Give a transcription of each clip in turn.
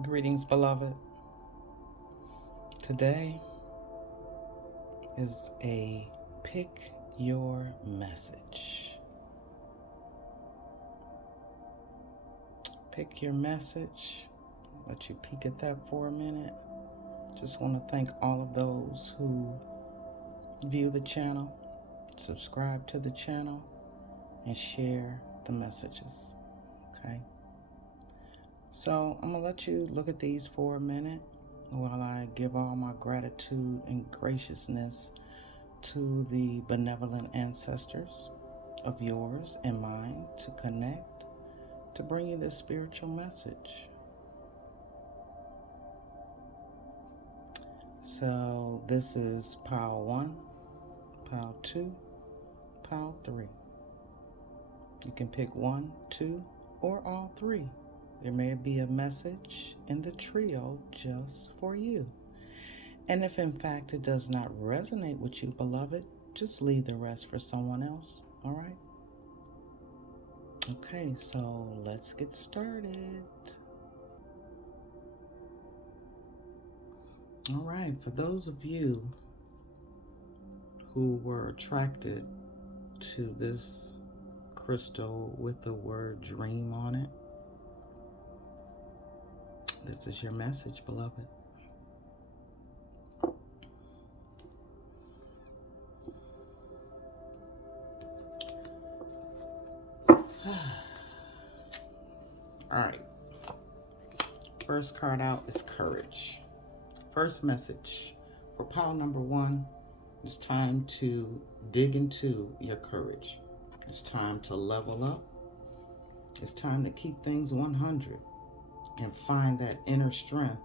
Greetings, beloved. Today is a pick your message. Pick your message. Let you peek at that for a minute. Just want to thank all of those who view the channel, subscribe to the channel, and share the messages. Okay? So I'm going to let you look at these for a minute while I give all my gratitude and graciousness to the benevolent ancestors of yours and mine to connect, to bring you this spiritual message. So this is Pile 1, Pile 2, Pile 3. You can pick 1, 2, or all 3. There may be a message in the trio just for you. And if in fact it does not resonate with you, beloved, just leave the rest for someone else, all right? Okay, so let's get started. All right, for those of you who were attracted to this crystal with the word dream on it, this is your message, beloved. All right. First card out is courage. First message for pile number 1, it's time to dig into your courage. It's time to level up. It's time to keep things 100 and find that inner strength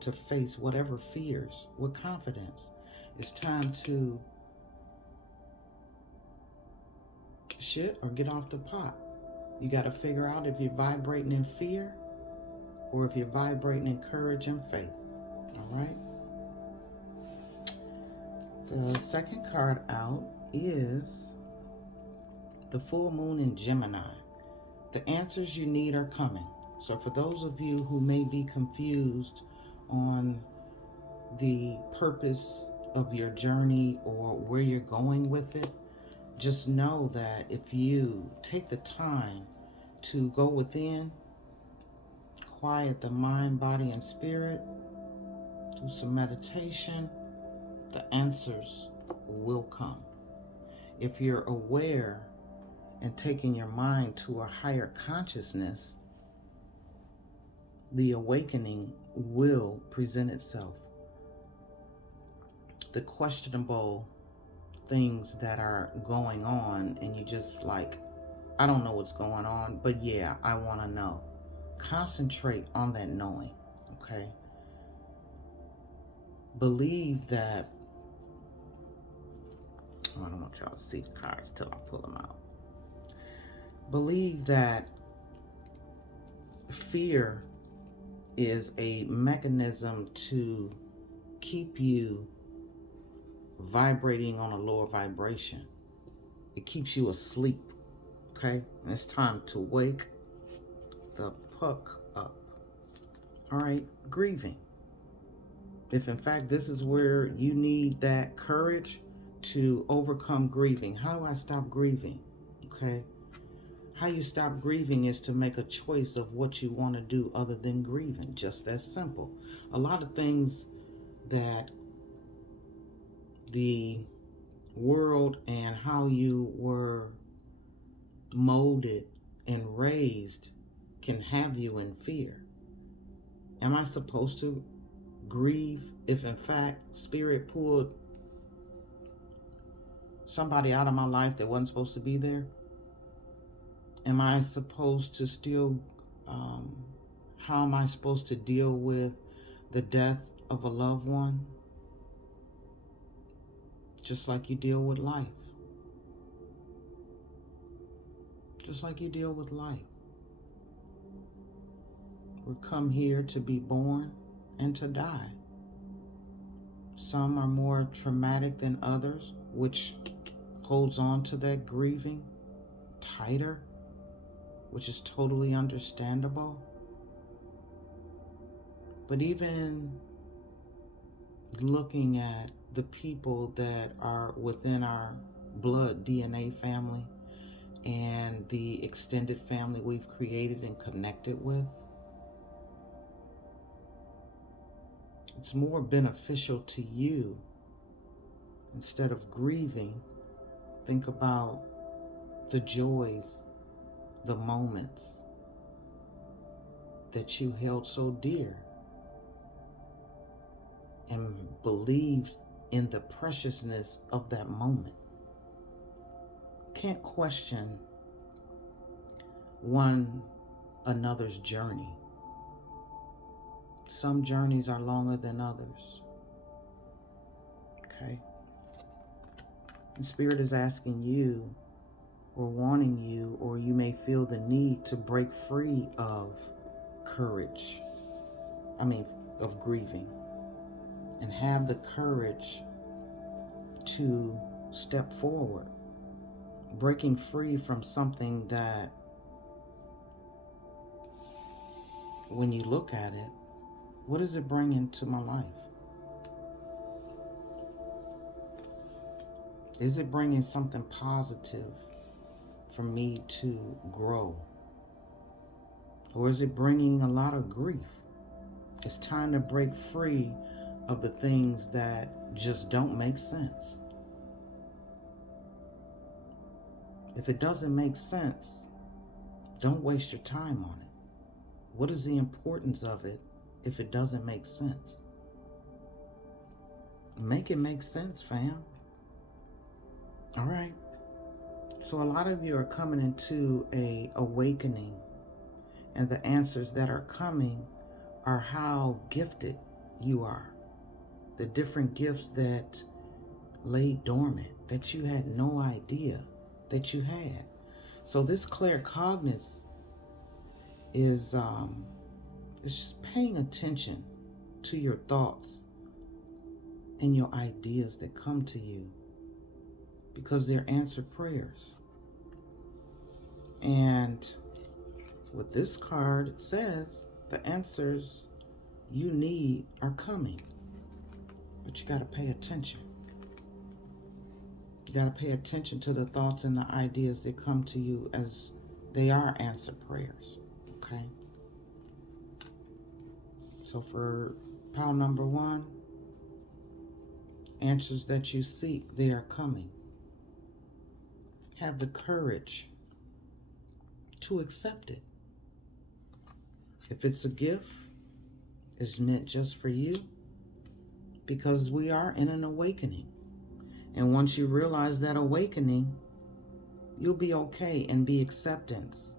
to face whatever fears with confidence. It's time to shit or get off the pot. You got to figure out if you're vibrating in fear or if you're vibrating in courage and faith. All right? The second card out is the full moon in Gemini. The answers you need are coming. So for those of you who may be confused on the purpose of your journey or where you're going with it, just know that if you take the time to go within, quiet the mind, body, and spirit, do some meditation, the answers will come. If you're aware and taking your mind to a higher consciousness, the awakening will present itself. The questionable things that are going on and you just like, I don't know what's going on, but yeah, I want to know. Concentrate on that knowing, okay? Believe that, I don't want y'all to see the cards till I pull them out. Believe that fear is a mechanism to keep you vibrating on a lower vibration. It keeps you asleep, okay? And it's time to wake the puck up. All right, grieving. If in fact this is where you need that courage to overcome grieving. How do I stop grieving? Okay? How you stop grieving is to make a choice of what you want to do other than grieving. Just that simple. A lot of things that the world and how you were molded and raised can have you in fear. Am I supposed to grieve if in fact spirit pulled somebody out of my life that wasn't supposed to be there? Am I supposed to still, how am I supposed to deal with the death of a loved one? Just like you deal with life. Just like you deal with life. We come here to be born and to die. Some are more traumatic than others, which holds on to that grieving tighter, which is totally understandable. But even looking at the people that are within our blood DNA family and the extended family we've created and connected with, it's more beneficial to you. Instead of grieving, think about the joys, the moments that you held so dear and believed in the preciousness of that moment. Can't question one another's journey. Some journeys are longer than others. Okay? The Spirit is asking you or wanting you, or you may feel the need to break free of of grieving, and have the courage to step forward, breaking free from something that, when you look at it, what does it bring into my life? Is it bringing something positive for me to grow? Or is it bringing a lot of grief? It's time to break free of the things that just don't make sense. If it doesn't make sense, don't waste your time on it. What is the importance of it if it doesn't make sense? Make it make sense, fam. All right. So a lot of you are coming into a awakening, and the answers that are coming are how gifted you are. The different gifts that lay dormant, that you had no idea that you had. So this claircognizance is just paying attention to your thoughts and your ideas that come to you, because they're answered prayers. And with this card, it says the answers you need are coming. But you got to pay attention. You got to pay attention to the thoughts and the ideas that come to you, as they are answered prayers. Okay? So for pile number 1, answers that you seek, they are coming. Have the courage to accept it. If it's a gift, it's meant just for you, because we are in an awakening. And once you realize that awakening, you'll be okay and be acceptance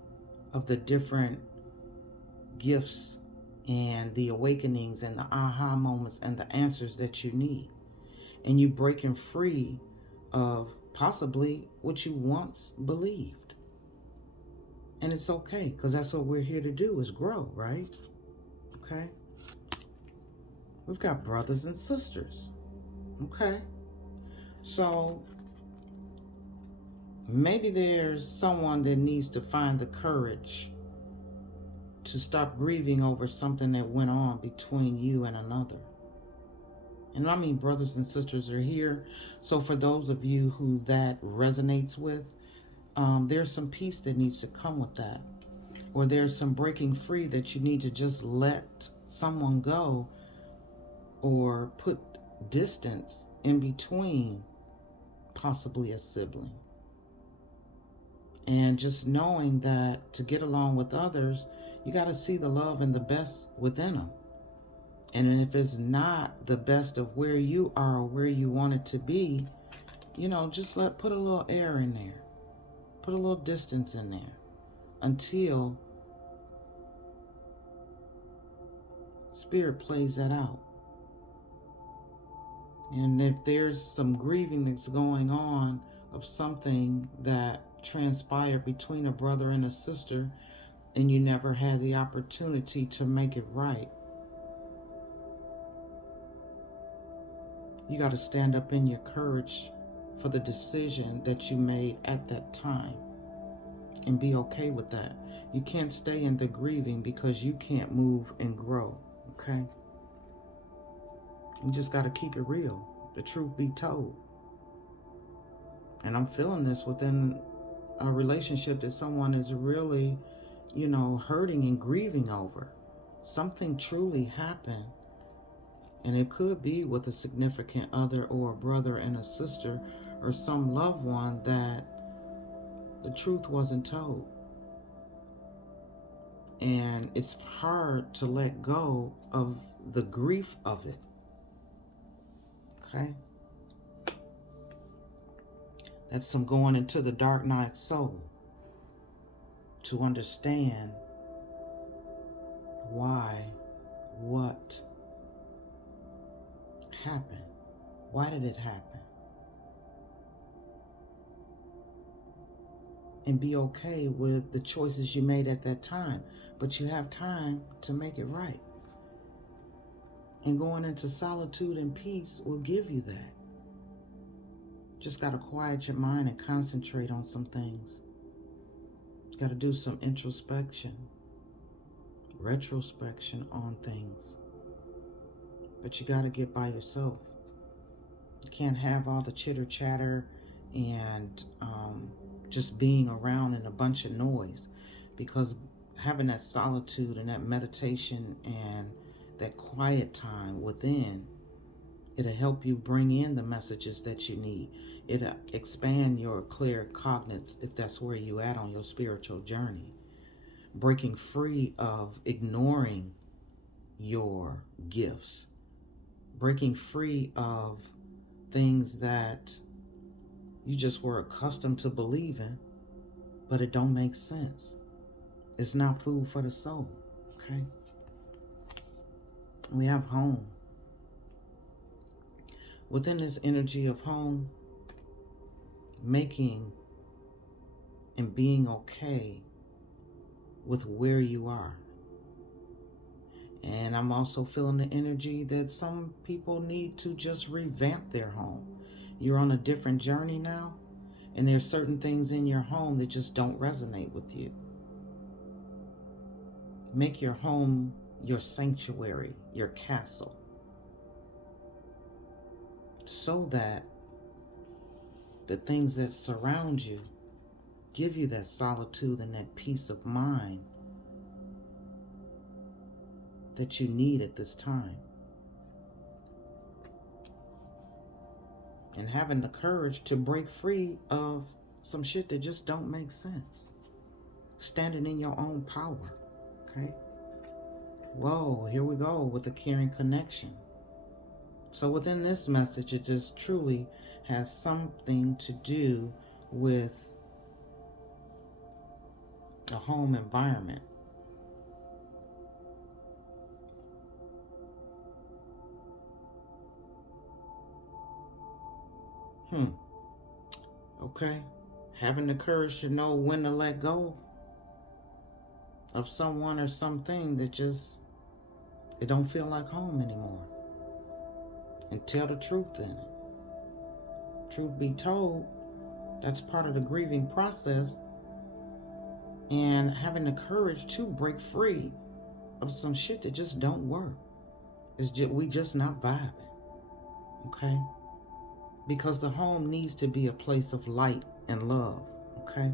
of the different gifts and the awakenings and the aha moments and the answers that you need. And you breaking free of possibly what you once believed. And it's okay, because that's what we're here to do, is grow, right? Okay? We've got brothers and sisters. Okay? So maybe there's someone that needs to find the courage to stop grieving over something that went on between you and another. And I mean, brothers and sisters are here. So for those of you who that resonates with, there's some peace that needs to come with that. Or there's some breaking free that you need to just let someone go, or put distance in between possibly a sibling. And just knowing that to get along with others, you got to see the love and the best within them. And if it's not the best of where you are or where you want it to be, just put a little air in there. Put a little distance in there until Spirit plays that out. And if there's some grieving that's going on of something that transpired between a brother and a sister, and you never had the opportunity to make it right, you got to stand up in your courage for the decision that you made at that time, and be okay with that. You can't stay in the grieving, because you can't move and grow. Okay? You just got to keep it real. The truth be told. And I'm feeling this within a relationship that someone is really, hurting and grieving over. Something truly happened. And it could be with a significant other or a brother and a sister or some loved one that the truth wasn't told. And it's hard to let go of the grief of it. Okay? That's some going into the dark night soul to understand why, what happened. Why did it happen? And be okay with the choices you made at that time. But you have time to make it right. And going into solitude and peace will give you that. Just got to quiet your mind and concentrate on some things. Got to do some introspection, retrospection on things. But you got to get by yourself. You can't have all the chitter chatter and just being around in a bunch of noise, because having that solitude and that meditation and that quiet time within, it'll help you bring in the messages that you need. It'll expand your clear cognizance if that's where you at on your spiritual journey. Breaking free of ignoring your gifts. Breaking free of things that you just were accustomed to believing, but it don't make sense. It's not food for the soul, okay? We have home. Within this energy of home, making and being okay with where you are. And I'm also feeling the energy that some people need to just revamp their home. You're on a different journey now, and there's certain things in your home that just don't resonate with you. Make your home your sanctuary, your castle, so that the things that surround you give you that solitude and that peace of mind that you need at this time. And having the courage to break free of some shit that just don't make sense. Standing in your own power, okay? Whoa, here we go with the caring connection. So within this message, it just truly has something to do with a home environment. Okay. Having the courage to know when to let go of someone or something that just, it don't feel like home anymore. And tell the truth in it. Truth be told, that's part of the grieving process. And having the courage to break free of some shit that just don't work. We just not vibing. Okay? Because the home needs to be a place of light and love. Okay?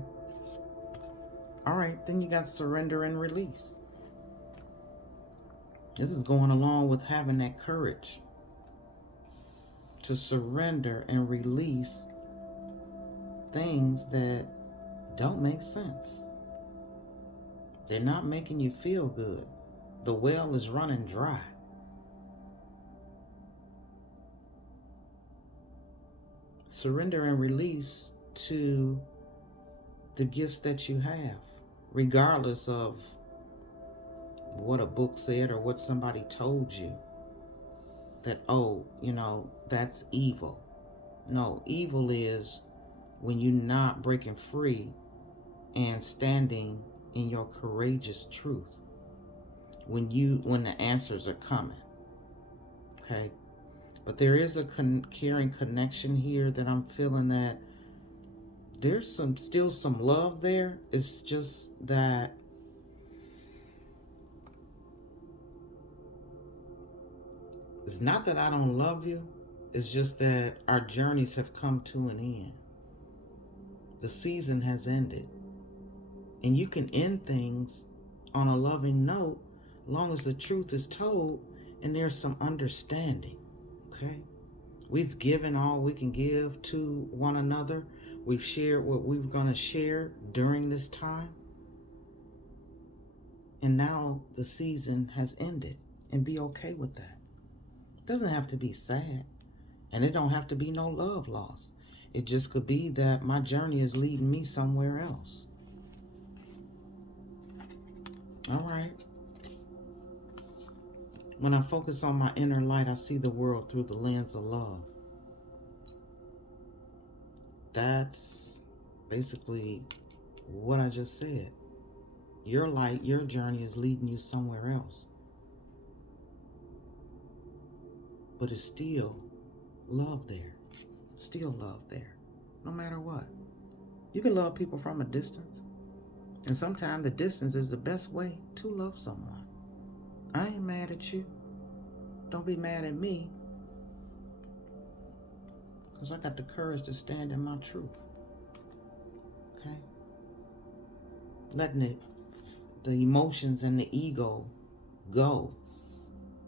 All right, then you got surrender and release. This is going along with having that courage to surrender and release things that don't make sense. They're not making you feel good. The well is running dry. Surrender and release to the gifts that you have, regardless of what a book said or what somebody told you. That, that's evil. No, evil is when you're not breaking free and standing in your courageous truth. When the answers are coming. Okay? But there is a caring connection here that I'm feeling that there's still some love there. It's just that It's not that I don't love you. It's just that our journeys have come to an end. The season has ended. And you can end things on a loving note as long as the truth is told and there's some understanding. Okay? We've given all we can give to one another. We've shared what we were going to share during this time. And now the season has ended. And be okay with that. It doesn't have to be sad. And it don't have to be no love loss. It just could be that my journey is leading me somewhere else. All right. When I focus on my inner light, I see the world through the lens of love. That's basically what I just said. Your light, your journey is leading you somewhere else. But it's still love there. Still love there. No matter what. You can love people from a distance. And sometimes the distance is the best way to love someone. I ain't mad at you. Don't be mad at me. Because I got the courage to stand in my truth. Okay? Letting the emotions and the ego go.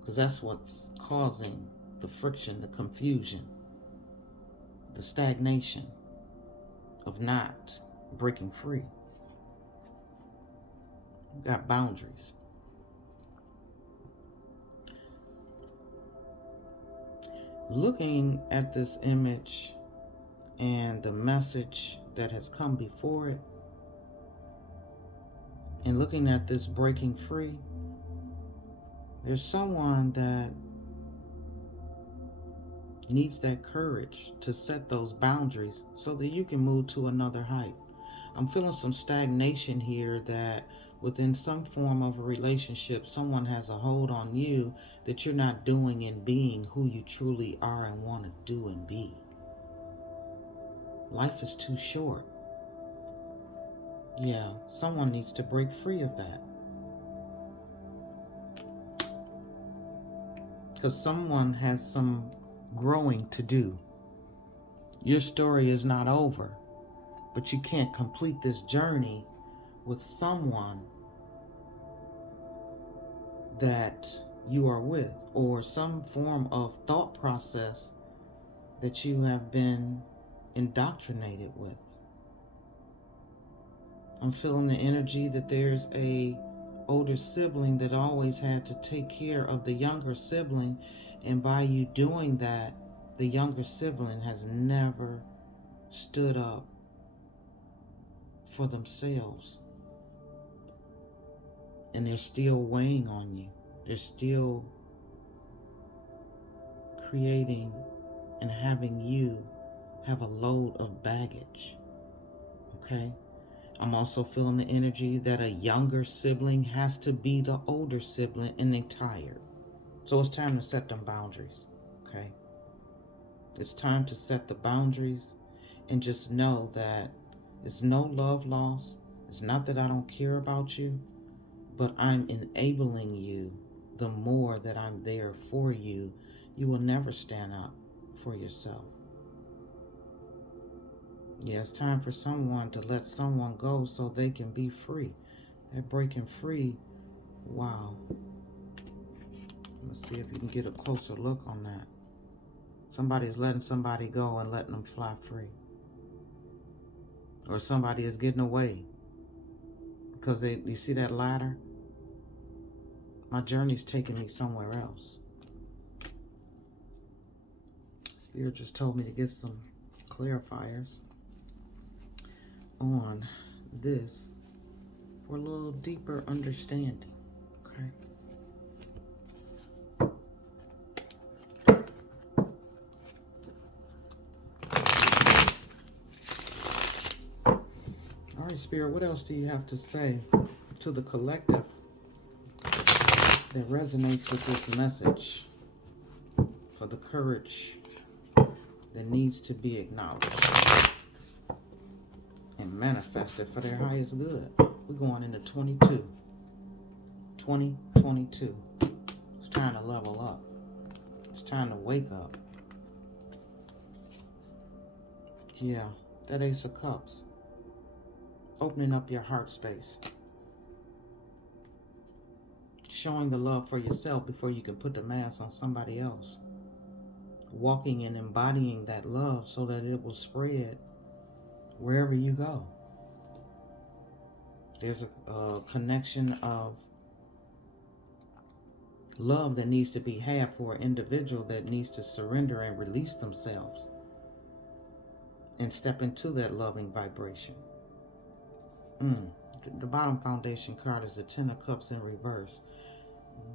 Because that's what's causing the friction, the confusion, the stagnation of not breaking free. We've got boundaries. Looking at this image and the message that has come before it, and looking at this breaking free, there's someone that needs that courage to set those boundaries so that you can move to another height. I'm feeling some stagnation here, that within some form of a relationship, someone has a hold on you that you're not doing and being who you truly are and want to do and be. Life is too short. Yeah, someone needs to break free of that. Because someone has some growing to do. Your story is not over, but you can't complete this journey with someone that you are with, or some form of thought process that you have been indoctrinated with. I'm feeling the energy that there's a older sibling that always had to take care of the younger sibling, and by you doing that, the younger sibling has never stood up for themselves. And they're still weighing on you. They're still creating and having you have a load of baggage. Okay? I'm also feeling the energy that a younger sibling has to be the older sibling, and they're tired. So it's time to set them boundaries. Okay? It's time to set the boundaries and just know that it's no love lost. It's not that I don't care about you, but I'm enabling you. The more that I'm there for you, you will never stand up for yourself. Yeah, it's time for someone to let someone go so they can be free. They're breaking free. Wow. Let's see if you can get a closer look on that. Somebody's letting somebody go and letting them fly free. Or somebody is getting away. Because you see that ladder? My journey's taking me somewhere else. Spirit just told me to get some clarifiers on this for a little deeper understanding. Okay. All right, Spirit, what else do you have to say to the collective that resonates with this message for the courage that needs to be acknowledged and manifested for their highest good? We're going into 2022. It's time to level up. It's time to wake up. Yeah, that Ace of Cups. Opening up your heart space. Showing the love for yourself before you can put the mask on somebody else. Walking and embodying that love so that it will spread wherever you go. There's a connection of love that needs to be had for an individual that needs to surrender and release themselves and step into that loving vibration. The bottom foundation card is the Ten of Cups in reverse.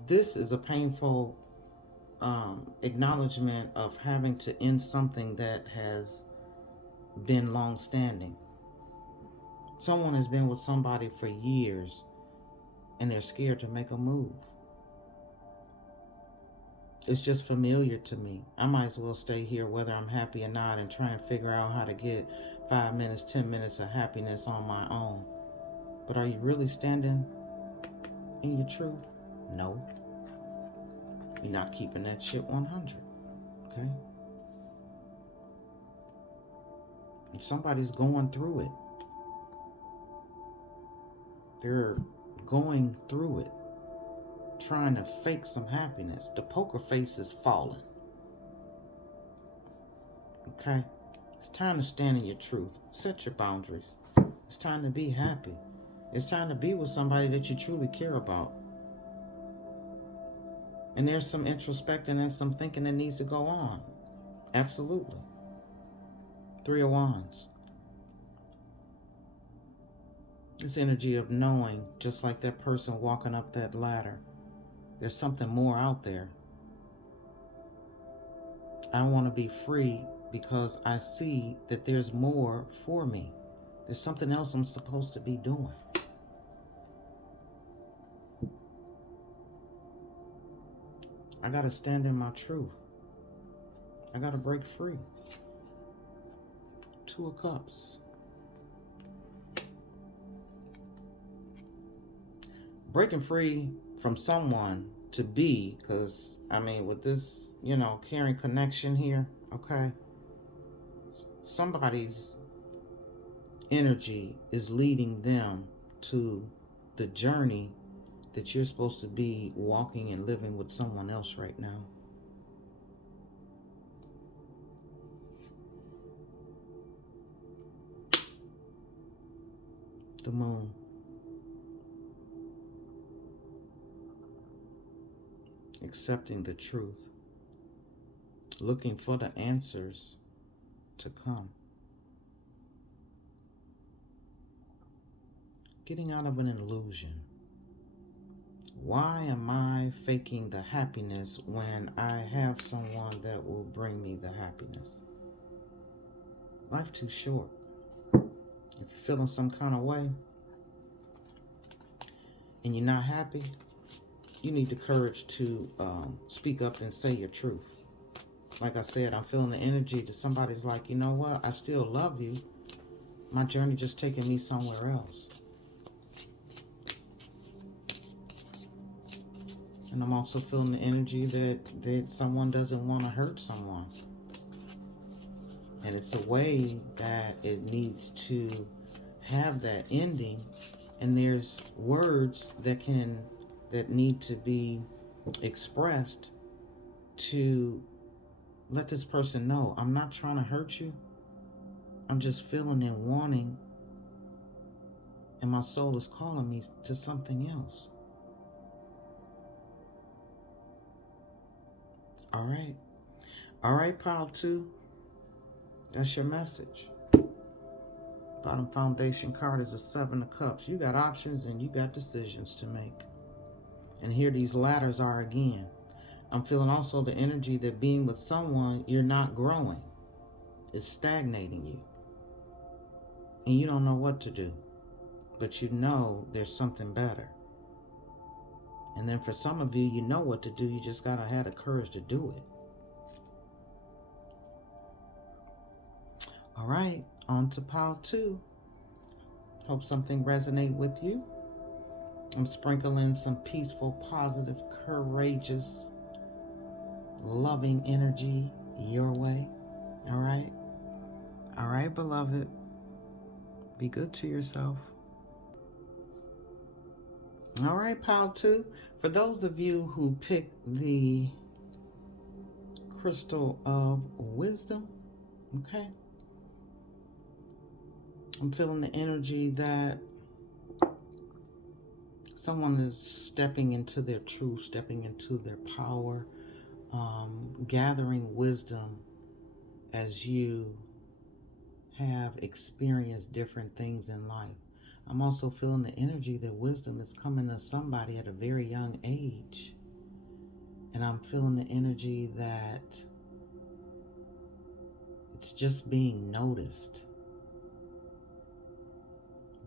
This is a painful acknowledgement of having to end something that has been long-standing. Someone has been with somebody for years and they're scared to make a move. It's just familiar to me. I might as well stay here whether I'm happy or not and try and figure out how to get 5 minutes, 10 minutes of happiness on my own. But are you really standing in your truth? No. You're not keeping that shit 100. Okay? And somebody's going through it. They're going through it, trying to fake some happiness. The poker face is falling. Okay? It's time to stand in your truth. Set your boundaries. It's time to be happy. It's time to be with somebody that you truly care about. And there's some introspecting and some thinking that needs to go on. Absolutely. 3 of Wands. This energy of knowing, just like that person walking up that ladder, there's something more out there. I want to be free because I see that there's more for me. There's something else I'm supposed to be doing. I got to stand in my truth. I got to break free. 2 of Cups. Breaking free from someone to be, because, I mean, with this, caring connection here, okay? Somebody's energy is leading them to the journey that you're supposed to be walking and living with someone else right now. The Moon. Accepting the truth. Looking for the answers to come. Getting out of an illusion. Why am I faking the happiness when I have someone that will bring me the happiness? Life too short. If you're feeling some kind of way and you're not happy, you need the courage to speak up and say your truth. Like I said, I'm feeling the energy that somebody's like, you know what? I still love you. My journey just taking me somewhere else. And I'm also feeling the energy that someone doesn't want to hurt someone. And it's a way that it needs to have that ending. And there's words that need to be expressed to let this person know, I'm not trying to hurt you. I'm just feeling and wanting. And my soul is calling me to something else. All right. All right, pile 2. That's your message. Bottom foundation card is the 7 of Cups. You got options and you got decisions to make. And here these ladders are again. I'm feeling also the energy that being with someone, you're not growing. It's stagnating you. And you don't know what to do. But you know there's something better. And then for some of you, you know what to do. You just got to have the courage to do it. All right, on to pile 2. Hope something resonates with you. I'm sprinkling some peaceful, positive, courageous loving energy your way. All right? All right, beloved. Be good to yourself. All right, pile 2. For those of you who picked the crystal of wisdom, okay? I'm feeling the energy that someone is stepping into their truth, stepping into their power, gathering wisdom as you have experienced different things in life. I'm also feeling the energy that wisdom is coming to somebody at a very young age. And I'm feeling the energy that it's just being noticed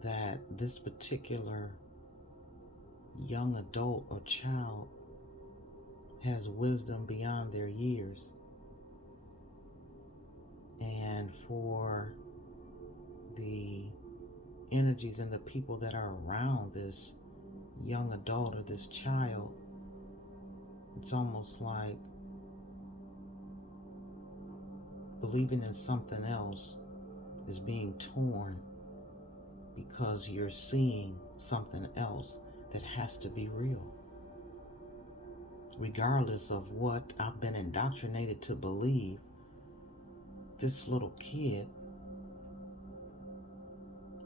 that this particular young adult or child has wisdom beyond their years. And for the energies and the people that are around this young adult or this child, it's almost like believing in something else is being torn because you're seeing something else that has to be real. Regardless of what I've been indoctrinated to believe, this little kid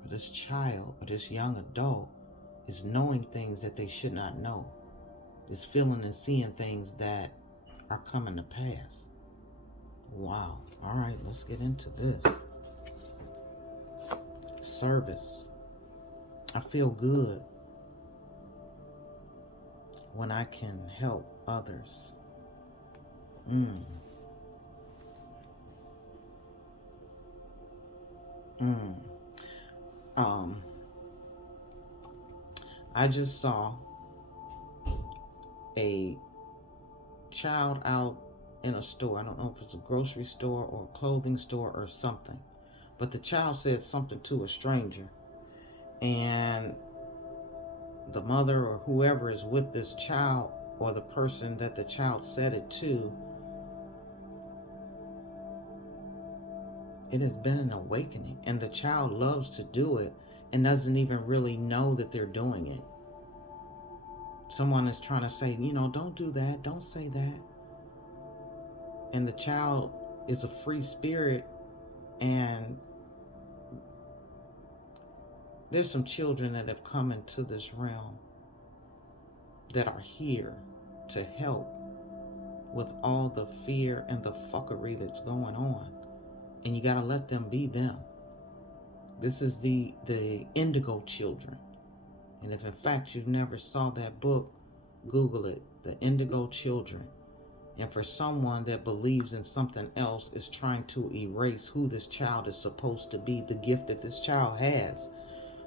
or this child or this young adult is knowing things that they should not know, is feeling and seeing things that are coming to pass. Wow. All right, let's get into this. Service. I feel good when I can help others. I just saw a child out in a store. I don't know if it's a grocery store or a clothing store or something, but the child said something to a stranger, and the mother or whoever is with this child or the person that the child said it to, it has been an awakening, and the child loves to do it and doesn't even really know that they're doing it. Someone is trying to say, don't do that, don't say that. And the child is a free spirit, and there's some children that have come into this realm that are here to help with all the fear and the fuckery that's going on. And you gotta let them be them. This is the Indigo Children. And if in fact you never saw that book, Google it, The Indigo Children. And for someone that believes in something else is trying to erase who this child is supposed to be, the gift that this child has,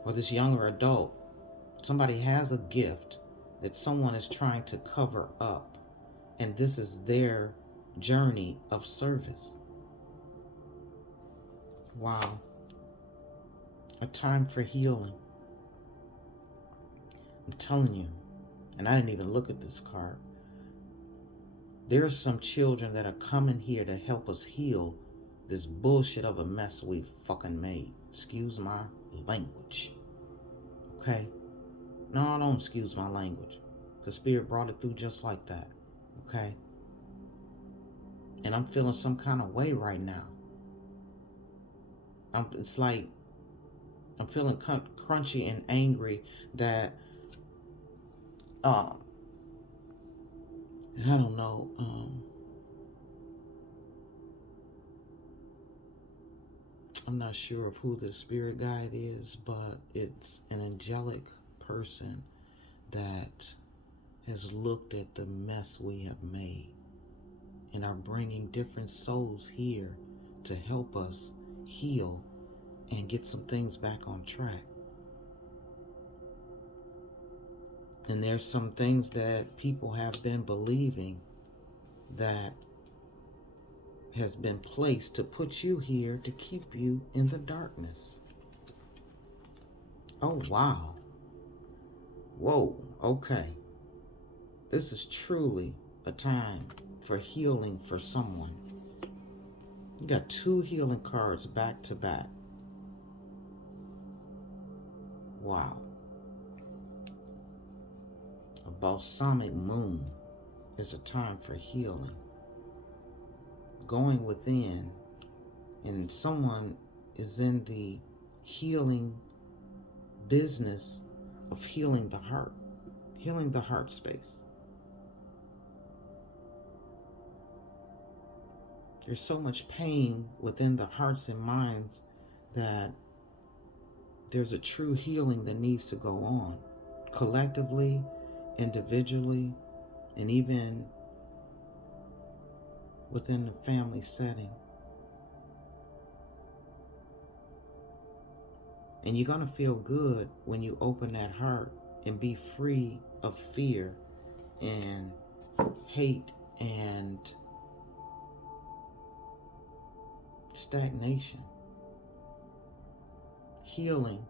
or this younger adult, somebody has a gift that someone is trying to cover up. And this is their journey of service. Wow. A time for healing. I'm telling you, and I didn't even look at this card. There are some children that are coming here to help us heal this bullshit of a mess we've fucking made. Excuse my language. Okay? No, don't excuse my language. Because Spirit brought it through just like that. Okay? And I'm feeling some kind of way right now. It's like I'm feeling crunchy and angry that I don't know, I'm not sure of who the spirit guide is, but it's an angelic person that has looked at the mess we have made and are bringing different souls here to help us heal and get some things back on track. And there's some things that people have been believing that has been placed to put you here to keep you in the darkness. Oh, wow. Whoa, okay. This is truly a time for healing for someone. You got 2 healing cards back to back. Wow. A balsamic moon is a time for healing. Going within, and someone is in the healing business of healing the heart space. There's so much pain within the hearts and minds that there's a true healing that needs to go on, collectively, individually, and even within the family setting. And you're going to feel good when you open that heart and be free of fear and hate and stagnation. Healing.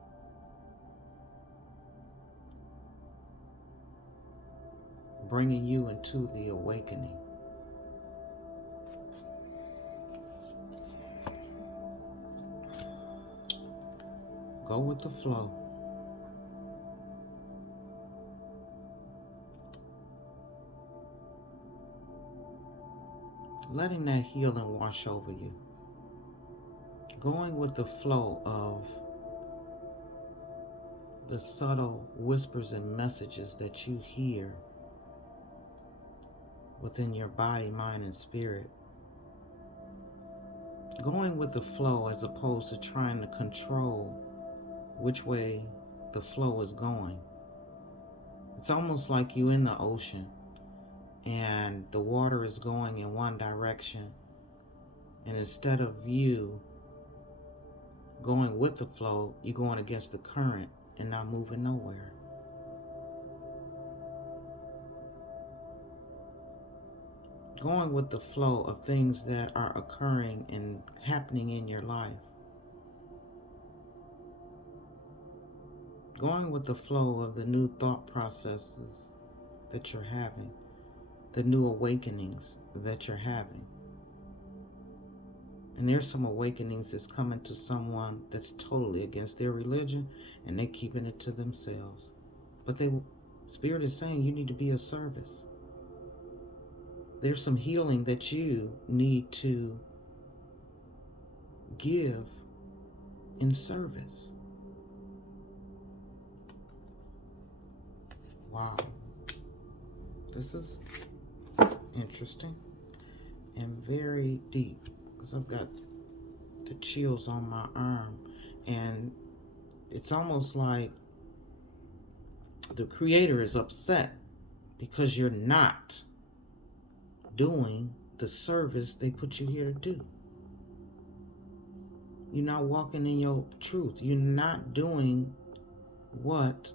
Bringing you into the awakening. Go with the flow. Letting that healing wash over you. Going with the flow of the subtle whispers and messages that you hear within your body, mind, and spirit. Going with the flow as opposed to trying to control which way the flow is going. It's almost like you in the ocean and the water is going in one direction, and instead of you going with the flow, you're going against the current and not moving nowhere. Going with the flow of things that are occurring and happening in your life. Going with the flow of the new thought processes that you're having, the new awakenings that you're having. And there's some awakenings that's coming to someone that's totally against their religion, and they're keeping it to themselves. But Spirit is saying you need to be of service. There's some healing that you need to give in service. Wow. This is interesting and very deep, because I've got the chills on my arm, and it's almost like the Creator is upset because you're not doing the service they put you here to do. You're not walking in your truth. You're not doing what,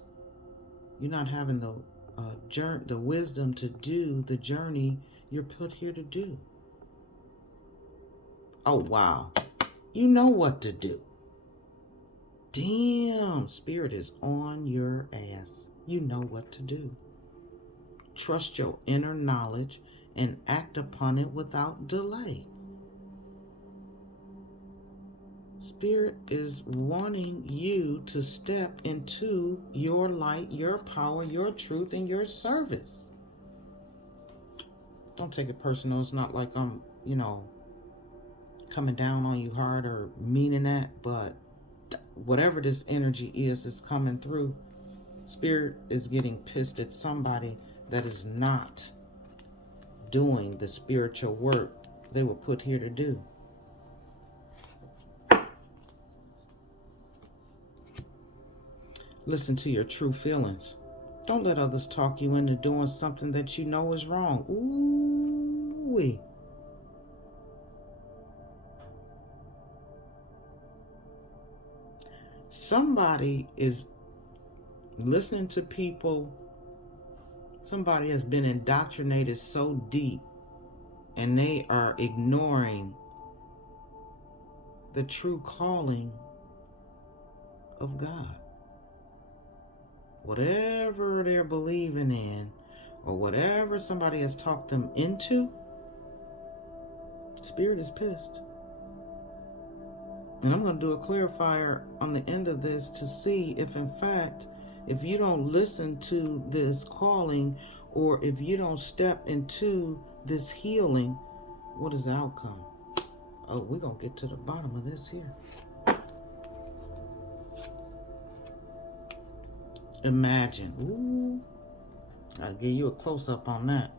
you're not having the wisdom to do the journey you're put here to do. Oh, wow. You know what to do. Damn, Spirit is on your ass. You know what to do. Trust your inner knowledge and act upon it without delay. Spirit is wanting you to step into your light, your power, your truth, and your service. Don't take it personal. It's not like I'm, coming down on you hard or meaning that, but whatever this energy is that's coming through, Spirit is getting pissed at somebody that is not doing the spiritual work they were put here to do. Listen to your true feelings. Don't let others talk you into doing something that you know is wrong. Ooh-wee. Somebody is listening to people. Somebody has been indoctrinated so deep, and they are ignoring the true calling of God. Whatever they're believing in, or whatever somebody has talked them into, Spirit is pissed. And I'm going to do a clarifier on the end of this to see if, in fact, if you don't listen to this calling, or if you don't step into this healing, what is the outcome? Oh, we're going to get to the bottom of this here. Imagine. Ooh. I'll give you a close-up on that.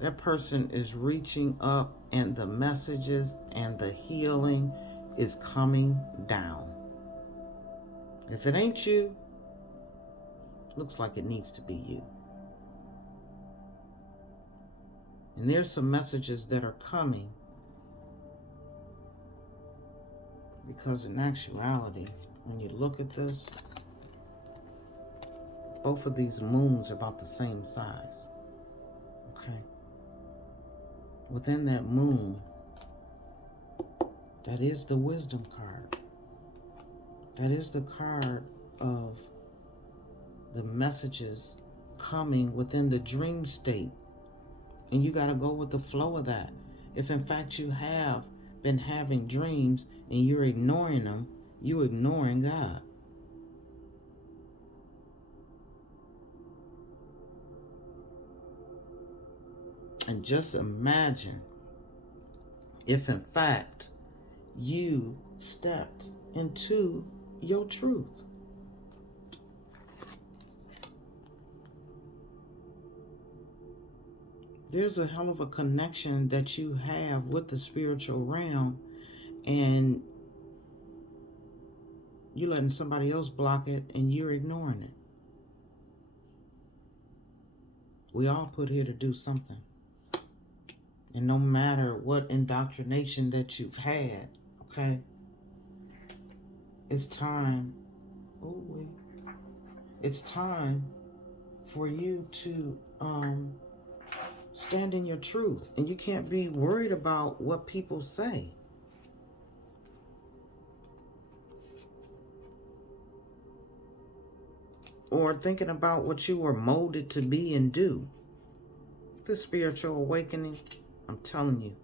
That person is reaching up, and the messages and the healing is coming down. If it ain't you, looks like it needs to be you. And there's some messages that are coming, because in actuality, when you look at this, both of these moons are about the same size. Okay? Within that moon, that is the wisdom card. That is the card of the messages coming within the dream state. And you got to go with the flow of that. If in fact you have been having dreams and you're ignoring them, you're ignoring God. And just imagine if in fact you stepped into your truth. There's a hell of a connection that you have with the spiritual realm, and you're letting somebody else block it and you're ignoring it. We all put here to do something. And no matter what indoctrination that you've had, okay, it's time. It's time for you to stand in your truth. And you can't be worried about what people say. Or thinking about what you were molded to be and do. The spiritual awakening, I'm telling you,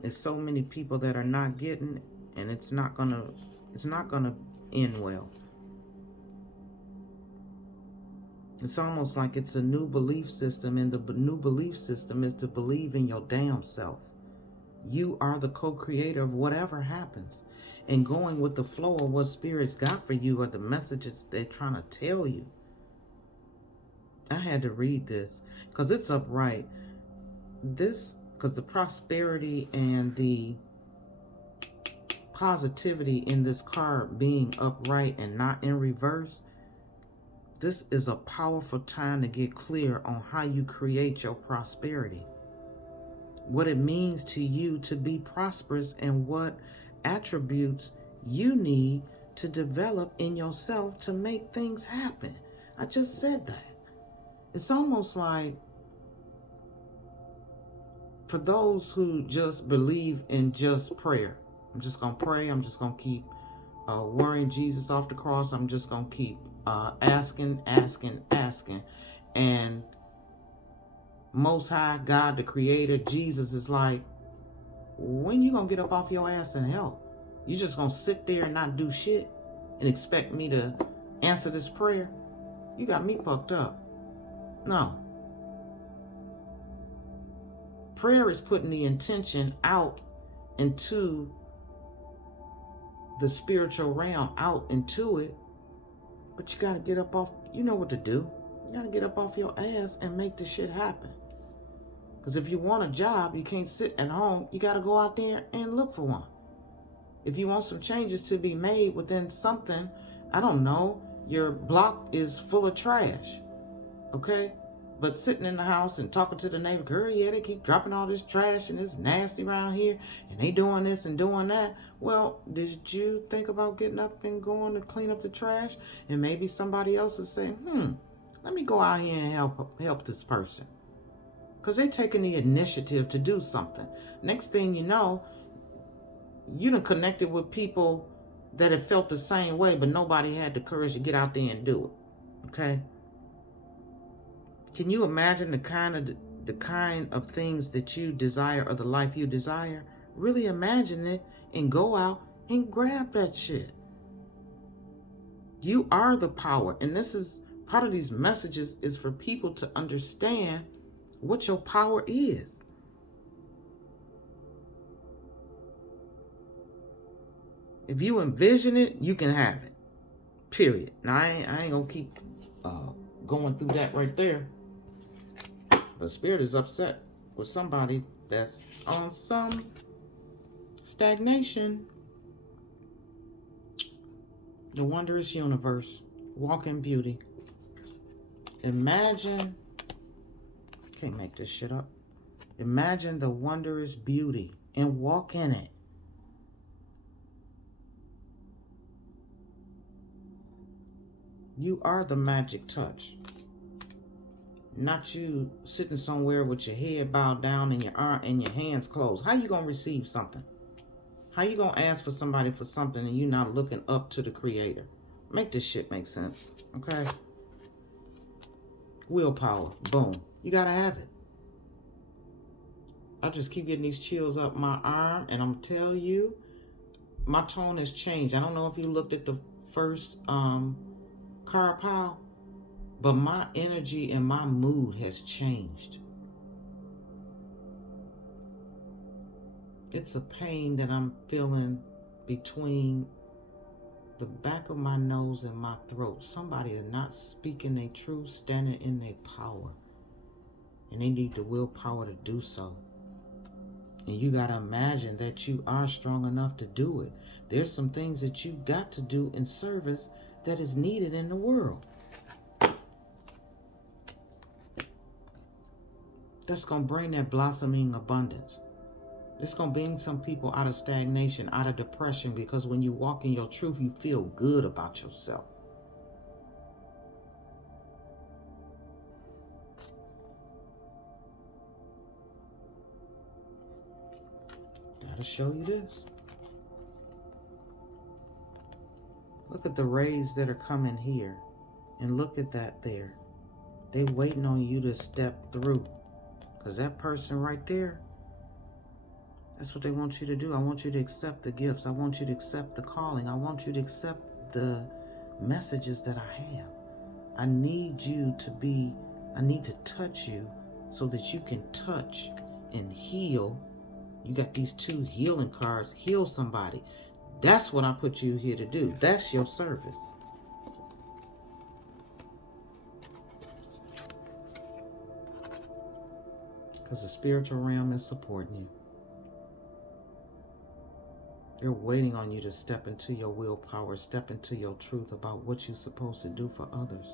there's so many people that are not getting, and it's not gonna end well. It's almost like it's a new belief system, and the new belief system is to believe in your damn self. You are the co-creator of whatever happens, and going with the flow of what Spirit's got for you, or the messages they're trying to tell you. I had to read this because it's upright. Because the prosperity and the positivity in this card being upright and not in reverse, this is a powerful time to get clear on how you create your prosperity. What it means to you to be prosperous, and what attributes you need to develop in yourself to make things happen. I just said that. It's almost like, for those who just believe in just prayer, I'm just going to pray. I'm just going to keep worrying Jesus off the cross. I'm just going to keep asking. And Most High, God, the Creator, Jesus is like, when you going to get up off your ass and help? You just going to sit there and not do shit and expect me to answer this prayer? You got me fucked up. No. Prayer is putting the intention out into the spiritual realm, out into it. But you got to get up off, you know what to do. You got to get up off your ass and make the shit happen. Because if you want a job, you can't sit at home. You got to go out there and look for one. If you want some changes to be made within something, I don't know, your block is full of trash. Okay? But sitting in the house and talking to the neighbor, girl, yeah, they keep dropping all this trash and it's nasty around here, and they doing this and doing that. Well, did you think about getting up and going to clean up the trash? And maybe somebody else is saying, let me go out here and help this person. Because they're taking the initiative to do something. Next thing you know, you done connected with people that have felt the same way, but nobody had the courage to get out there and do it. Okay? Can you imagine the kind of things that you desire or the life you desire? Really imagine it and go out and grab that shit. You are the power. And this is part of these messages is for people to understand what your power is. If you envision it, you can have it. Period. Now, I ain't going to keep going through that right there. But Spirit is upset with somebody that's on some stagnation. The wondrous universe. Walk in beauty. Imagine. Can't make this shit up. Imagine the wondrous beauty and walk in it. You are the magic touch. Not you sitting somewhere with your head bowed down and your arm and your hands closed. How you gonna receive something? How you gonna ask for somebody for something and you not looking up to the Creator? Make this shit make sense, okay? Willpower, boom. You gotta have it. I just keep getting these chills up my arm, and I'm telling you, my tone has changed. I don't know if you looked at the first card pile, but my energy and my mood has changed. It's a pain that I'm feeling between the back of my nose and my throat. Somebody is not speaking their truth, standing in their power. And they need the willpower to do so. And you got to imagine that you are strong enough to do it. There's some things that you got to do in service that is needed in the world. That's going to bring that blossoming abundance. It's going to bring some people out of stagnation, out of depression, because when you walk in your truth, you feel good about yourself. Gotta show you this. Look at the rays that are coming here. And look at that there. They waiting on you to step through. Because that person right there, that's what they want you to do. I want you to accept the gifts. I want you to accept the calling. I want you to accept the messages that I have. I need to touch you so that you can touch and heal. You got these 2 healing cards. Heal somebody. That's what I put you here to do. That's your service. Because the spiritual realm is supporting you. They're waiting on you to step into your willpower, step into your truth about what you're supposed to do for others.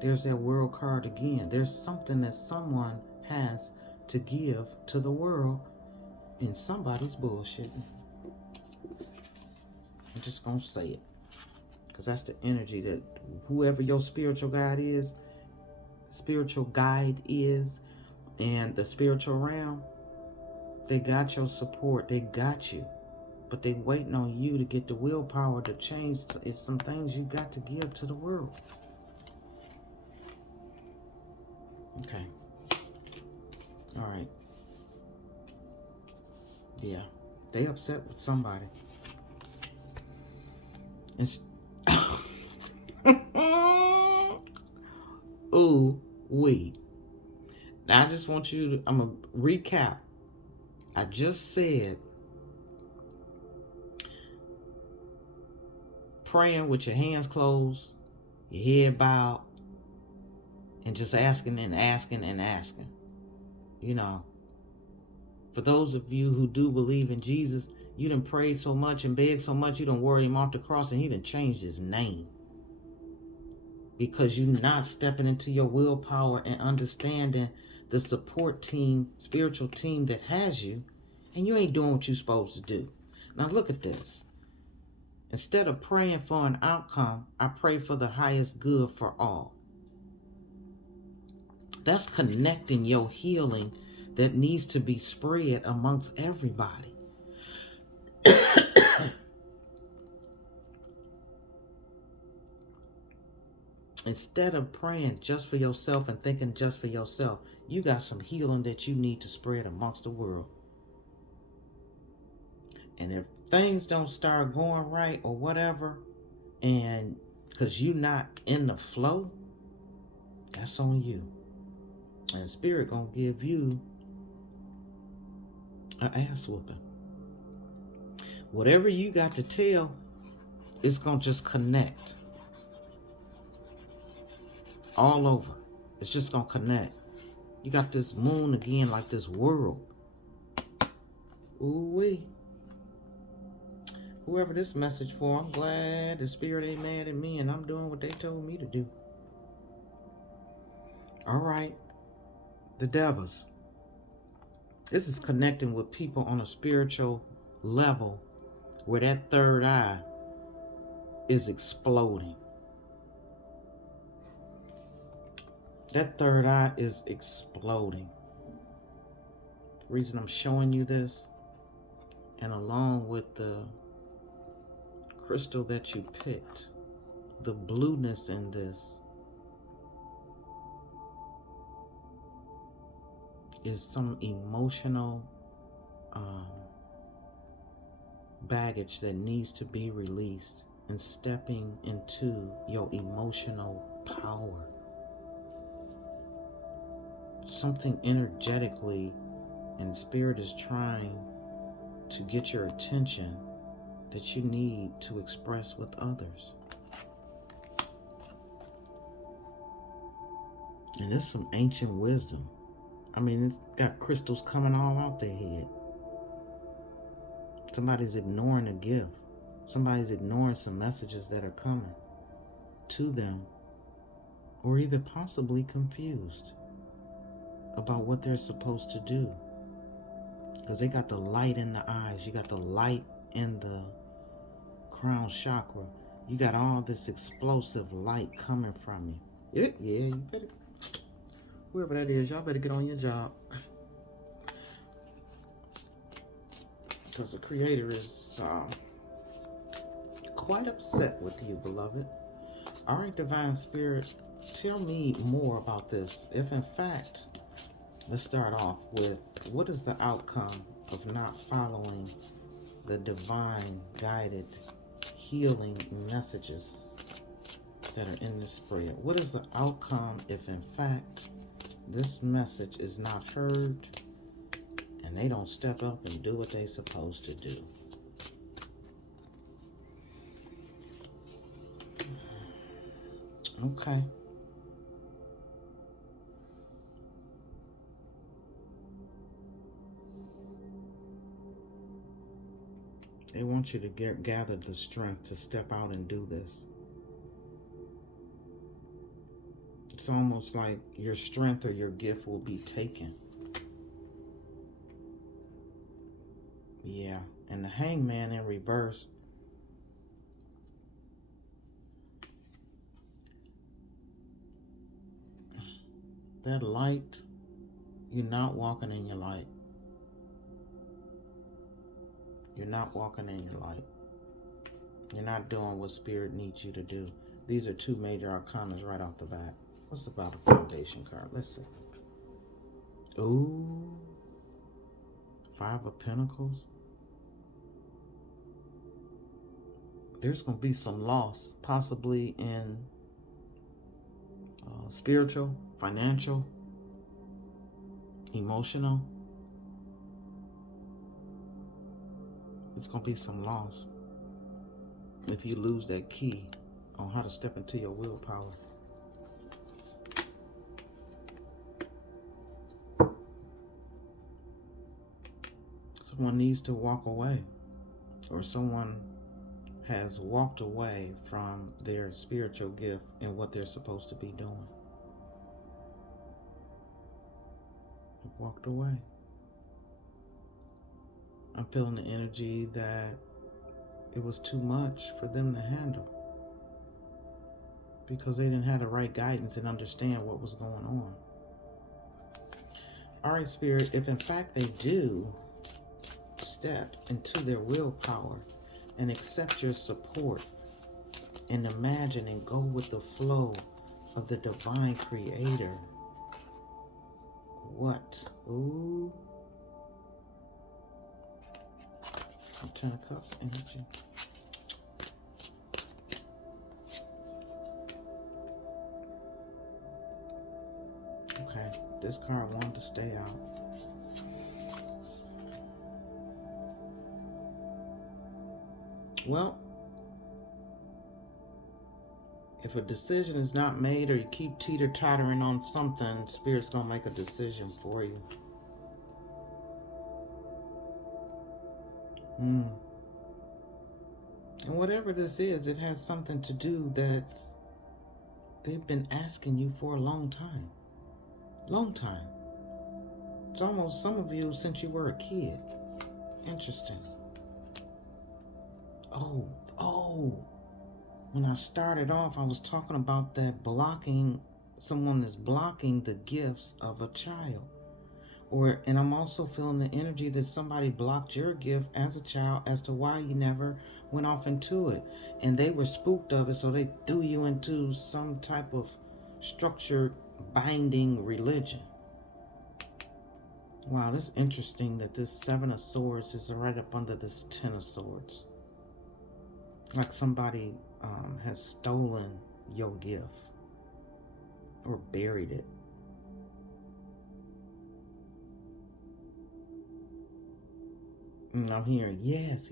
There's that world card again. There's something that someone has to give to the world, and somebody's bullshitting. I'm just going to say it. Because that's the energy that whoever your spiritual guide is, and the spiritual realm, they got your support. They got you. But they waiting on you to get the willpower to change. It's some things you got to give to the world. Okay. All right. Yeah. They upset with somebody. It's ooh, wee. Now I just want you to, I'm going to recap. I just said praying with your hands closed, your head bowed, and just asking and asking and asking. You know, for those of you who do believe in Jesus, you done prayed so much and begged so much, you done worried him off the cross and he done changed his name. Because you're not stepping into your willpower and understanding the support team, spiritual team that has you, and you ain't doing what you're supposed to do. Now look at this. Instead of praying for an outcome, I pray for the highest good for all. That's connecting your healing that needs to be spread amongst everybody. Instead of praying just for yourself and thinking just for yourself, you got some healing that you need to spread amongst the world. And if things don't start going right or whatever, and because you're not in the flow, that's on you. And Spirit gonna give you an ass whooping. Whatever you got to tell, it's gonna just connect all over. It's just gonna connect. You got this moon again, like this world. Ooh-wee. Whoever this message for, I'm glad the Spirit ain't mad at me and I'm doing what they told me to do. All right. The devils. This is connecting with people on a spiritual level where that third eye is exploding. That third eye is exploding. The reason I'm showing you this, and along with the crystal that you picked, the blueness in this is some emotional baggage that needs to be released, and stepping into your emotional power. Something energetically, and Spirit is trying to get your attention that you need to express with others. And it's some ancient wisdom. I mean, it's got crystals coming all out their head. Somebody's ignoring a gift. Somebody's ignoring some messages that are coming to them, or either possibly confused about what they're supposed to do. Because they got the light in the eyes. You got the light in the crown chakra. You got all this explosive light coming from you. Yeah, you better, whoever that is, y'all better get on your job. Because the Creator is quite upset with you, beloved. All right, Divine Spirit, tell me more about this. If in fact, let's start off with, what is the outcome of not following the divine guided healing messages that are in this spread? What is the outcome if in fact this message is not heard and they don't step up and do what they're supposed to do? Okay. They want you to gather the strength to step out and do this. It's almost like your strength or your gift will be taken. Yeah, and the Hangman in reverse. That light, you're not walking in your light. You're not walking in your light. You're not doing what Spirit needs you to do. These are two major arcanas right off the bat. What's the Battle Foundation card? Let's see. Ooh. 5 of Pentacles. There's going to be some loss, possibly in spiritual, financial, emotional. It's going to be some loss if you lose that key on how to step into your willpower. Someone needs to walk away, or someone has walked away from their spiritual gift and what they're supposed to be doing. Walked away. I'm feeling the energy that it was too much for them to handle because they didn't have the right guidance and understand what was going on. All right, Spirit, if in fact they do step into their willpower and accept your support and imagine and go with the flow of the divine creator. What? Ooh. Ten of Cups energy. Okay, this card wanted to stay out. Well, if a decision is not made or you keep teeter-tottering on something, Spirit's going to make a decision for you. And whatever this is, it has something to do that they've been asking you for a long time. Long time. It's almost some of you since you were a kid. Interesting. Oh. When I started off, I was talking about that blocking, someone is blocking the gifts of a child. And I'm also feeling the energy that somebody blocked your gift as a child as to why you never went off into it. And they were spooked of it, so they threw you into some type of structured binding religion. Wow, that's interesting that this Seven of Swords is right up under this Ten of Swords. Like somebody has stolen your gift or buried it. And I'm hearing yes.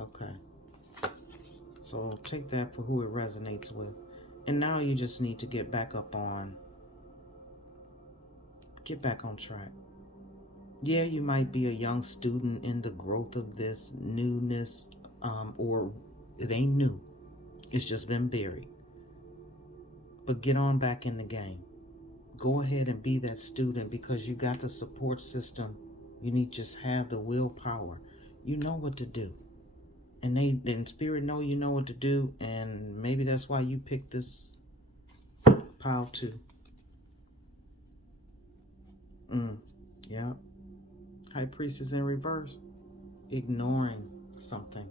Okay. So take that for who it resonates with. And now you just need to get back on track. Yeah, you might be a young student in the growth of this newness, or it ain't new. It's just been buried. But get on back in the game. Go ahead and be that student because you got the support system. You need to just have the willpower. You know what to do. And Spirit know you know what to do, and maybe that's why you picked this pile too. Yeah. High Priestess in reverse. Ignoring something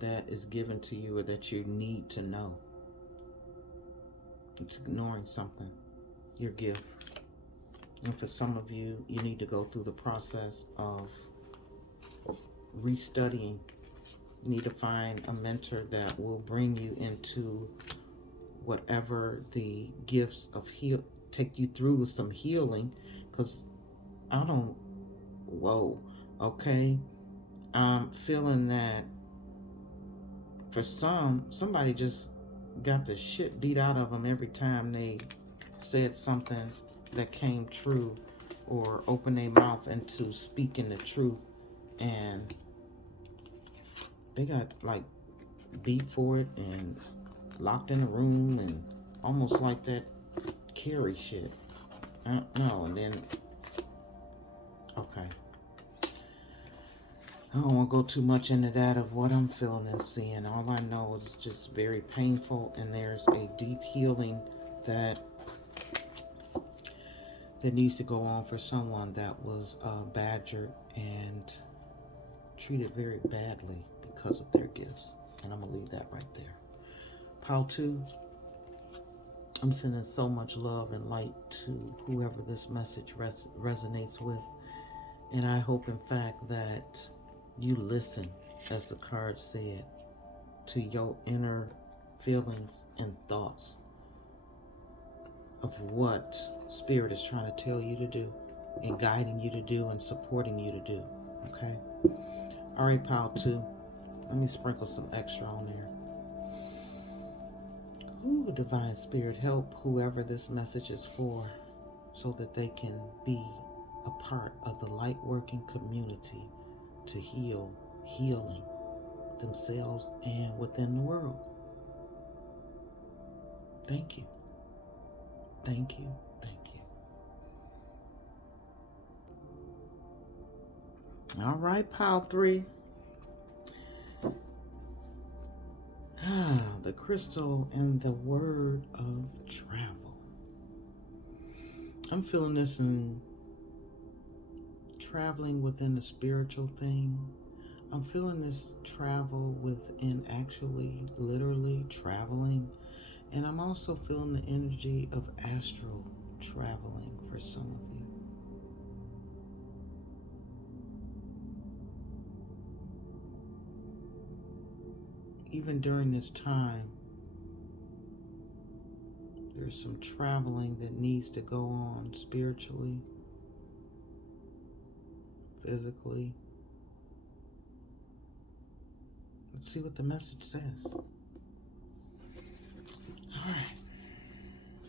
that is given to you or that you need to know. It's ignoring something. Your gift. And for some of you, you need to go through the process of restudying. You need to find a mentor that will bring you into whatever the gifts of take you through some healing. Because okay. I'm feeling that for somebody just got the shit beat out of them every time they said something that came true or opened their mouth into speaking the truth, and they got like beat for it and locked in a room and almost like that Carrie shit. No, and then okay. I don't want to go too much into that of what I'm feeling and seeing. All I know is just very painful, and there's a deep healing that needs to go on for someone that was badgered and treated very badly because of their gifts. And I'm going to leave that right there. Pile 2, I'm sending so much love and light to whoever this message resonates with. And I hope, in fact, that you listen, as the card said, to your inner feelings and thoughts of what Spirit is trying to tell you to do and guiding you to do and supporting you to do. Okay? All right, pile 2. Let me sprinkle some extra on there. Ooh, Divine Spirit, help whoever this message is for so that they can be a part of the light working community to healing themselves and within the world. Thank you. Thank you. Thank you. All right, pile 3. The crystal and the word of travel. I'm feeling this in traveling within the spiritual thing. I'm feeling this travel within actually, literally traveling And I'm also feeling the energy of astral traveling for some of you. Even during this time, there's some traveling that needs to go on spiritually, physically. Let's see what the message says. All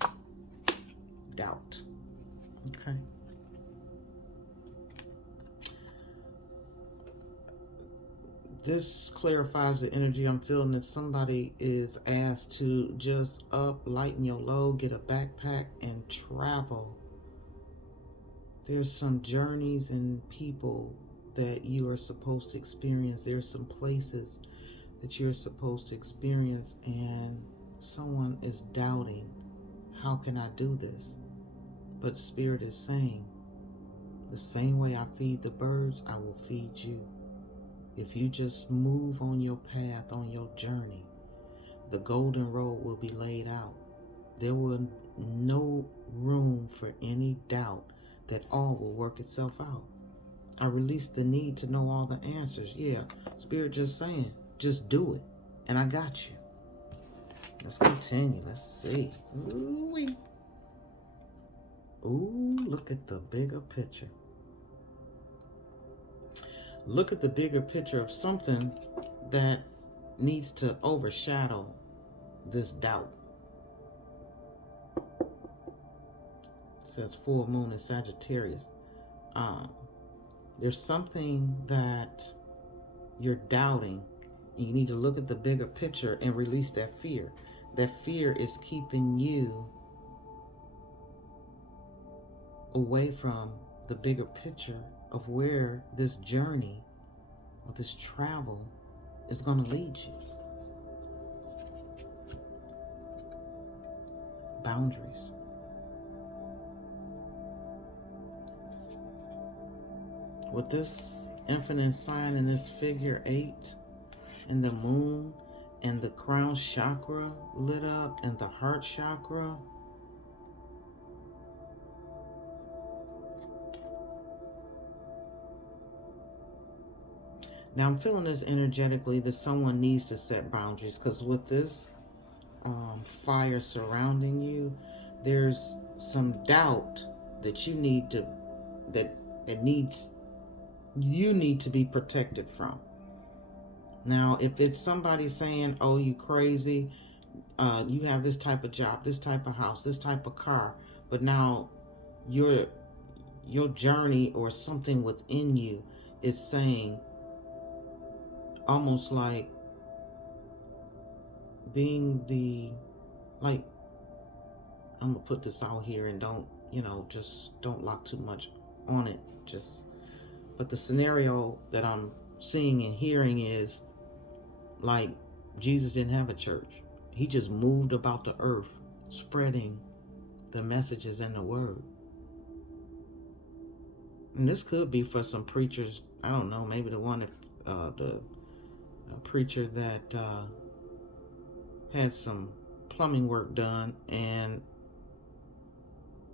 right. Doubt. Okay. This clarifies the energy I'm feeling that somebody is asked to just up, lighten your load, get a backpack, and travel. There's some journeys and people that you are supposed to experience. There's some places that you're supposed to experience, and someone is doubting, how can I do this? But Spirit is saying, the same way I feed the birds, I will feed you. If you just move on your path, on your journey, the golden road will be laid out. There will no room for any doubt that all will work itself out. I release the need to know all the answers. Yeah, Spirit just saying, just do it. And I got you. Let's continue. Let's see. Ooh-wee. Ooh, look at the bigger picture. Look at the bigger picture of something that needs to overshadow this doubt. It says full moon in Sagittarius. There's something that you're doubting. You need to look at the bigger picture and release that fear. That fear is keeping you away from the bigger picture of where this journey or this travel is going to lead you. Boundaries. With this infinite sign and this figure 8 and the moon and the crown chakra lit up and the heart chakra, now I'm feeling this energetically that someone needs to set boundaries, because with this fire surrounding you, there's some doubt that you need to you need to be protected from. Now, if it's somebody saying, oh, you crazy, you have this type of job, this type of house, this type of car, but now your journey or something within you is saying, almost like being like, I'm gonna put this out here and don't, just don't lock too much on it. But the scenario that I'm seeing and hearing is like Jesus didn't have a church. He just moved about the earth, spreading the messages and the word. And this could be for some preachers. I don't know, maybe the one, the preacher that had some plumbing work done, and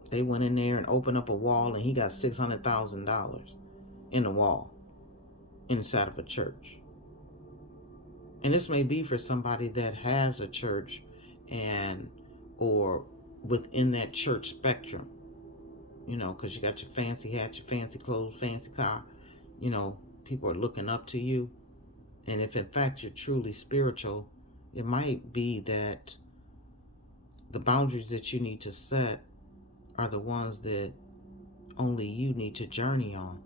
they went in there and opened up a wall, and he got $600,000 in the wall inside of a church. And this may be for somebody that has a church or within that church spectrum, because you got your fancy hat, your fancy clothes, fancy car, people are looking up to you. And if in fact you're truly spiritual, it might be that the boundaries that you need to set are the ones that only you need to journey on.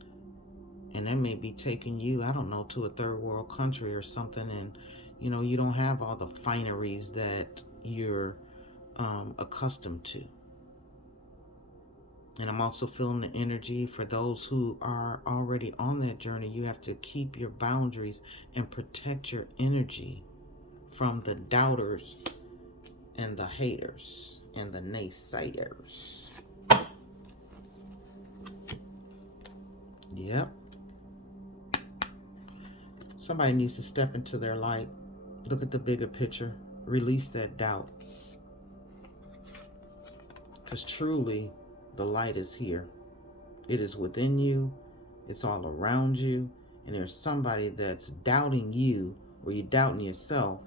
And that may be taking you, I don't know, to a third world country or something, and you don't have all the fineries that you're accustomed to. And I'm also feeling the energy for those who are already on that journey. You have to keep your boundaries and protect your energy from the doubters and the haters and the naysayers. Yep. Somebody needs to step into their light, look at the bigger picture, release that doubt. Because truly, the light is here. It is within you. It's all around you. And there's somebody that's doubting you, or you're doubting yourself.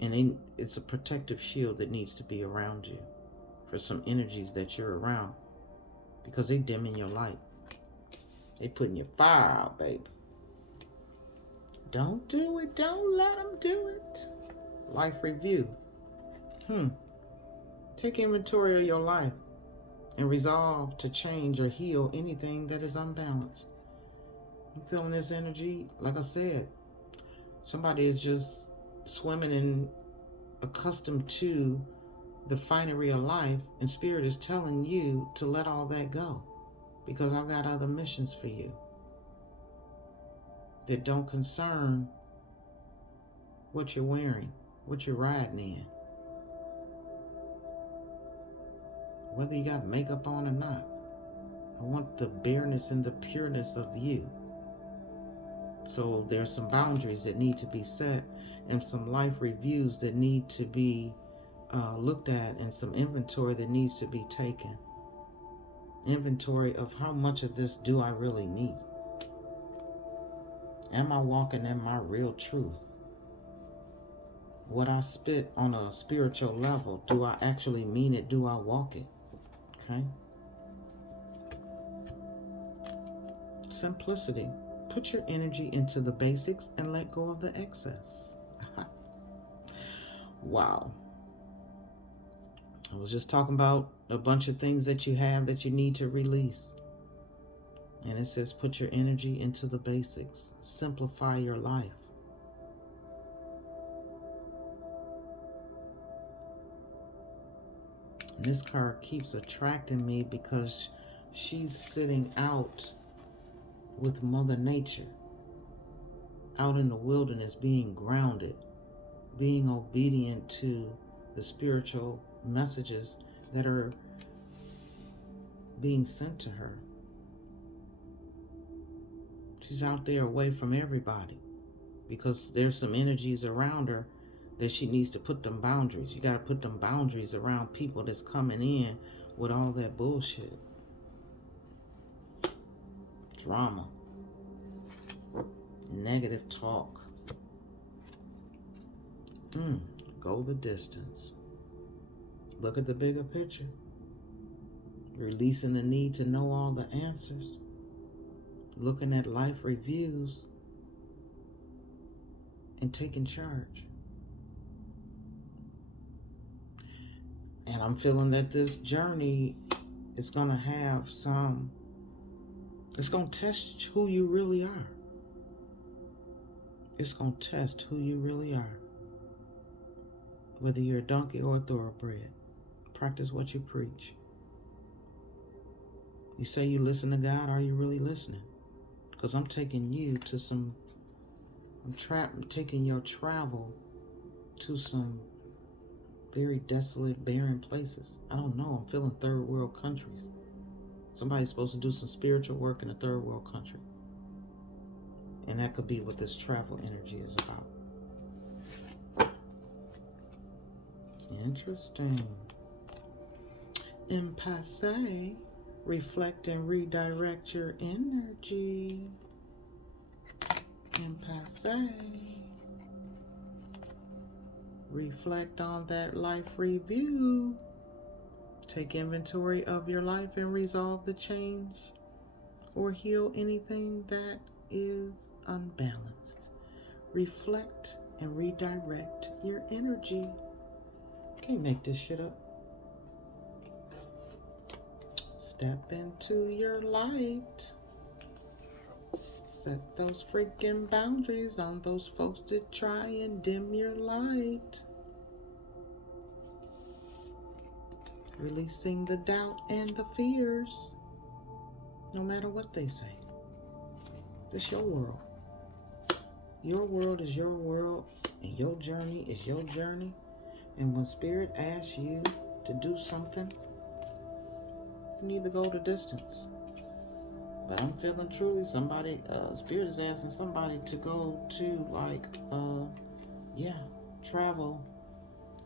And it's a protective shield that needs to be around you for some energies that you're around. Because they dimming your light. They putting your fire out, baby. Don't do it. Don't let them do it. Life review. Take inventory of your life and resolve to change or heal anything that is unbalanced. I'm feeling this energy. Like I said, somebody is just swimming and accustomed to the finery of life, and Spirit is telling you to let all that go, because I've got other missions for you that don't concern what you're wearing, what you're riding in, whether you got makeup on or not. I want the bareness and the pureness of you. So there's some boundaries that need to be set, and some life reviews that need to be looked at, and some inventory that needs to be taken. Inventory of how much of this do I really need? Am I walking in my real truth? What I spit on a spiritual level, do I actually mean it? Do I walk it? Okay? Simplicity. Put your energy into the basics and let go of the excess. Wow. I was just talking about a bunch of things that you have that you need to release. And it says put your energy into the basics. Simplify your life. And this card keeps attracting me because she's sitting out with Mother Nature, out in the wilderness, being grounded, being obedient to the spiritual messages that are being sent to her. She's out there away from everybody because there's some energies around her that she needs to put them boundaries. You got to put them boundaries around people that's coming in with all that bullshit. Drama. Negative talk. Go the distance. Look at the bigger picture. Releasing the need to know all the answers. Looking at life reviews and taking charge. And I'm feeling that this journey is going to have it's going to test who you really are. It's going to test who you really are. Whether you're a donkey or a thoroughbred. Practice what you preach. You say you listen to God, are you really listening? Because I'm taking you to I'm taking your travel to some very desolate, barren places. I don't know, I'm feeling third world countries. Somebody's supposed to do some spiritual work in a third world country. And that could be what this travel energy is about. Interesting. Impasse. Reflect and redirect your energy. Impasse. Reflect on that life review. Take inventory of your life and resolve the change or heal anything that is unbalanced. Reflect and redirect your energy. Can't make this shit up. Step into your light. Set those freaking boundaries on those folks that try and dim your light. Releasing the doubt and the fears, no matter what they say. It's your world. Your world is your world, and your journey is your journey. And when Spirit asks you to do something, you need to go the distance. But I'm feeling truly somebody, Spirit is asking somebody to go to travel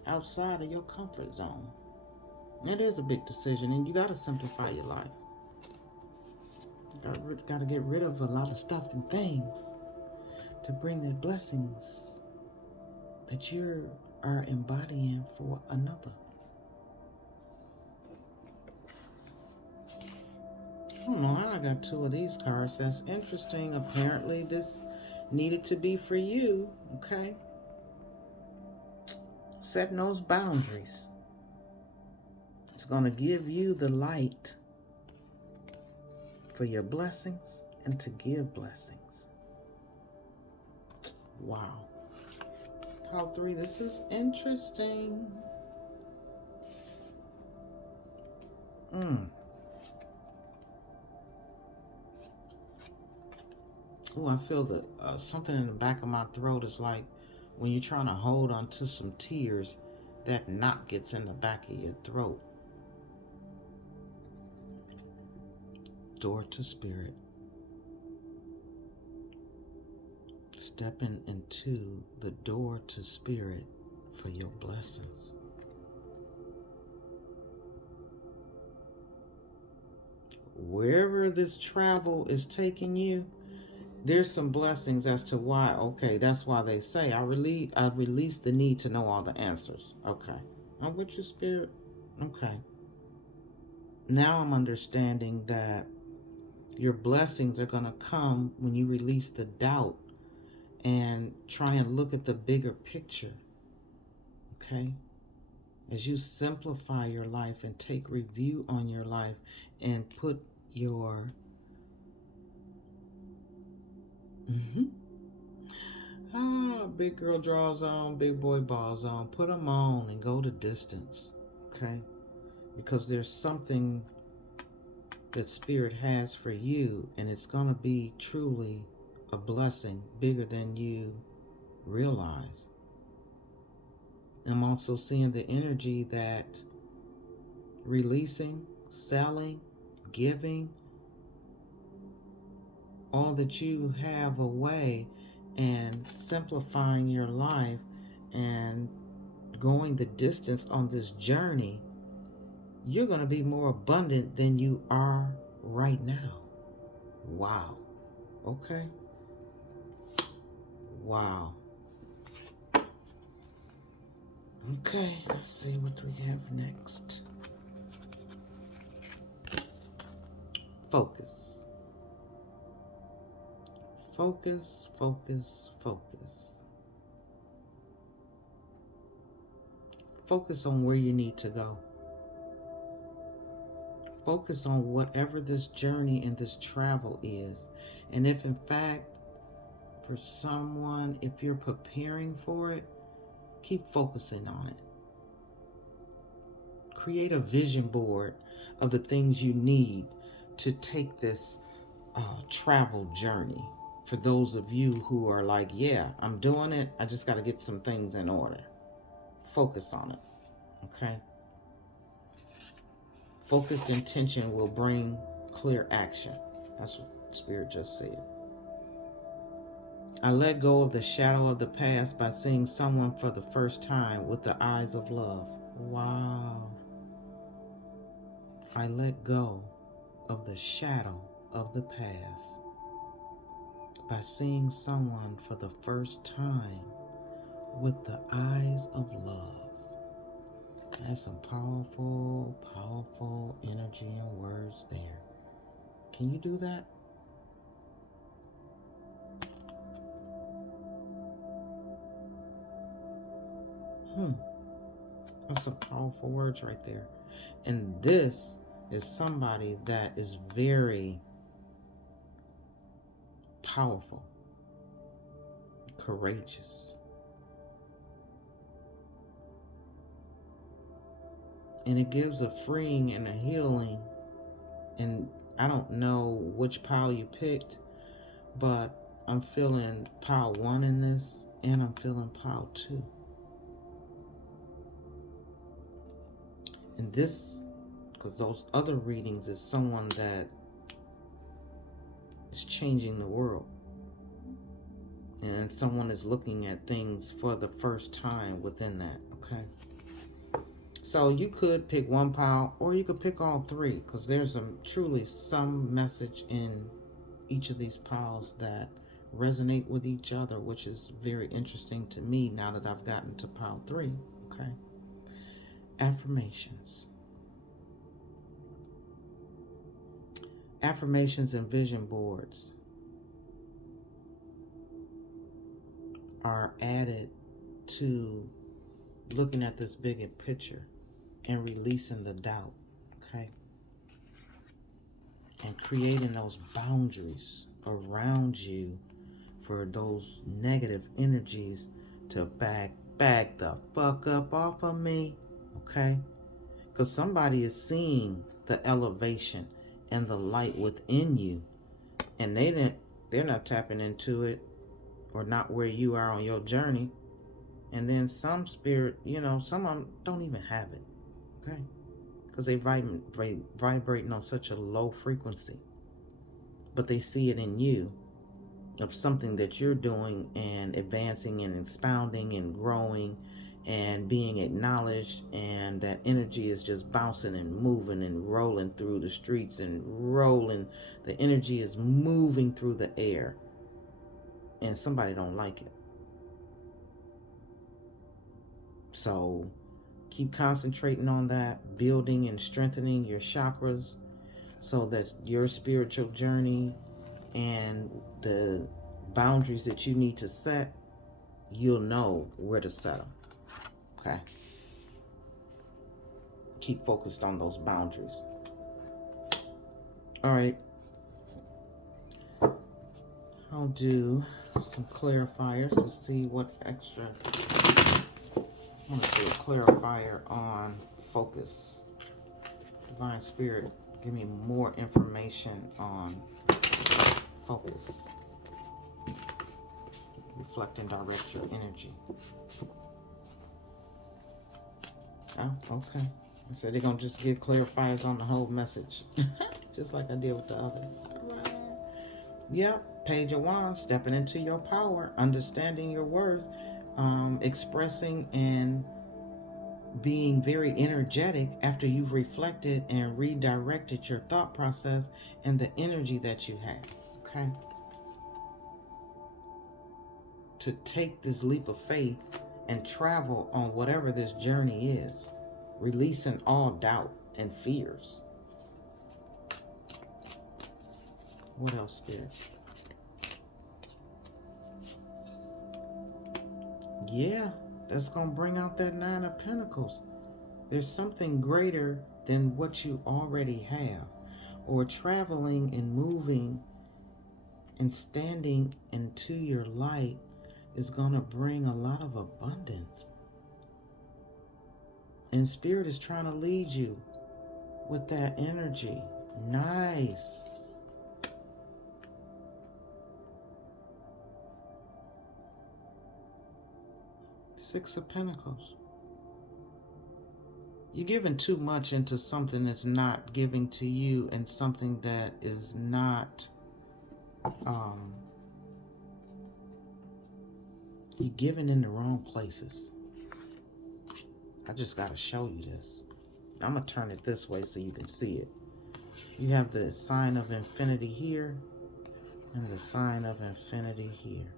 outside of your comfort zone. It is a big decision, and you got to simplify your life. You got to get rid of a lot of stuff and things to bring the blessings that you are embodying for another. I don't know how I got two of these cards. That's interesting. Apparently this needed to be for you, okay? Setting those boundaries. It's going to give you the light for your blessings and to give blessings. Wow. Pile 3, this is interesting. Oh, I feel that something in the back of my throat is like when you're trying to hold on to some tears, that knot gets in the back of your throat. Door to spirit. Stepping into the door to spirit for your blessings. Wherever this travel is taking you, there's some blessings as to why. Okay, that's why they say I release the need to know all the answers. Okay, I'm with you, spirit. Okay, now I'm understanding that your blessings are going to come when you release the doubt and try and look at the bigger picture. Okay, as you simplify your life and take review on your life and put your big girl draws on, big boy balls on. Put them on and go the distance, okay? Because there's something that Spirit has for you, and it's going to be truly a blessing bigger than you realize. I'm also seeing the energy that releasing, selling, giving, all that you have away and simplifying your life and going the distance on this journey, you're going to be more abundant than you are right now. Wow. Okay. Wow. Okay, let's see what we have next. Focus. Focus, focus, focus. Focus on where you need to go. Focus on whatever this journey and this travel is. And if in fact, for someone, if you're preparing for it, keep focusing on it. Create a vision board of the things you need to take this travel journey. For those of you who are like, yeah, I'm doing it, I just got to get some things in order. Focus on it, okay? Focused intention will bring clear action. That's what Spirit just said. I let go of the shadow of the past by seeing someone for the first time with the eyes of love. Wow. I let go of the shadow of the past by seeing someone for the first time with the eyes of love. That's some powerful, powerful energy and words there. Can you do that? That's some powerful words right there. And this is somebody that is very powerful, courageous. And it gives a freeing and a healing. And I don't know which pile you picked, but I'm feeling pile 1 in this, and I'm feeling pile 2. And this, because those other readings is someone that is changing the world. And someone is looking at things for the first time within that, okay? So you could pick one pile, or you could pick all three, because there's truly some message in each of these piles that resonate with each other, which is very interesting to me now that I've gotten to pile three. Okay. Affirmations. Affirmations and vision boards are added to looking at this bigger picture and releasing the doubt, okay? And creating those boundaries around you for those negative energies to back the fuck up off of me, okay? Because somebody is seeing the elevation and the light within you, and they're not tapping into it, or not where you are on your journey. And then some spirit, some of them don't even have it, okay? Because they vibrating on such a low frequency. But they see it in you, of something that you're doing and advancing and expounding and growing and being acknowledged, and that energy is just bouncing and moving and rolling through the streets and rolling. The energy is moving through the air, and somebody don't like it. So keep concentrating on that, building and strengthening your chakras, so that your spiritual journey and the boundaries that you need to set, you'll know where to set them. Okay? Keep focused on those boundaries. All right. I'll do some clarifiers to see what extra. I want to do a clarifier on focus. Divine Spirit, give me more information on focus. Reflect and direct your energy. Oh, okay. I said they're going to just give clarifiers on the whole message. Just like I did with the others. All right. Yep. Page of Wands, stepping into your power, understanding your worth, expressing and being very energetic after you've reflected and redirected your thought process and the energy that you have. Okay? To take this leap of faith and travel on whatever this journey is, releasing all doubt and fears. What else, Spirit? Yeah, that's going to bring out that Nine of Pentacles. There's something greater than what you already have, or traveling and moving and standing into your light is going to bring a lot of abundance. And Spirit is trying to lead you with that energy. Nice. Six of Pentacles. You're giving too much into something that's not giving to you, and something that is not, you're giving in the wrong places. I just got to show you this. I'm going to turn it this way so you can see it. You have the sign of infinity here and the sign of infinity here.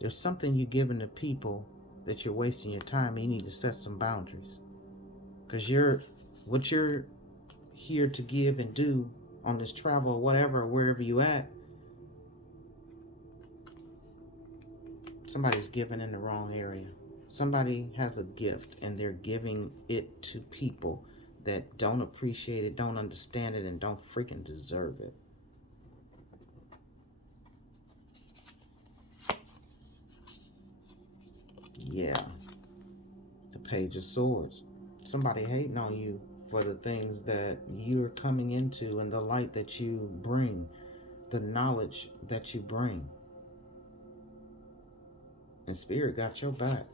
There's something you're giving to people that you're wasting your time, and you need to set some boundaries. Because what you're here to give and do on this travel or whatever, wherever you at, somebody's giving in the wrong area. Somebody has a gift and they're giving it to people that don't appreciate it, don't understand it, and don't freaking deserve it. Yeah. The Page of Swords. Somebody hating on you for the things that you're coming into and the light that you bring, the knowledge that you bring. And Spirit got your back.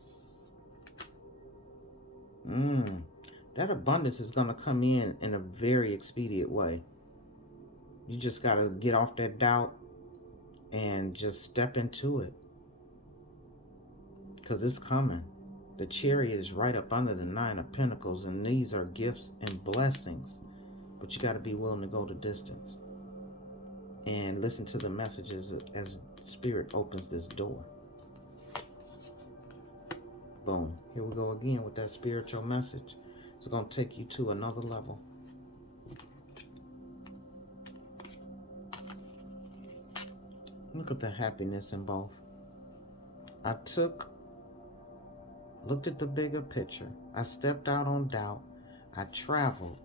That abundance is going to come in a very expedient way. You just got to get off that doubt and just step into it. Because it's coming. The Chariot is right up under the Nine of Pentacles, and these are gifts and blessings. But you got to be willing to go the distance and listen to the messages as Spirit opens this door. Boom. Here we go again with that spiritual message. It's going to take you to another level. Look at the happiness in both. I looked at the bigger picture. I stepped out on doubt. I traveled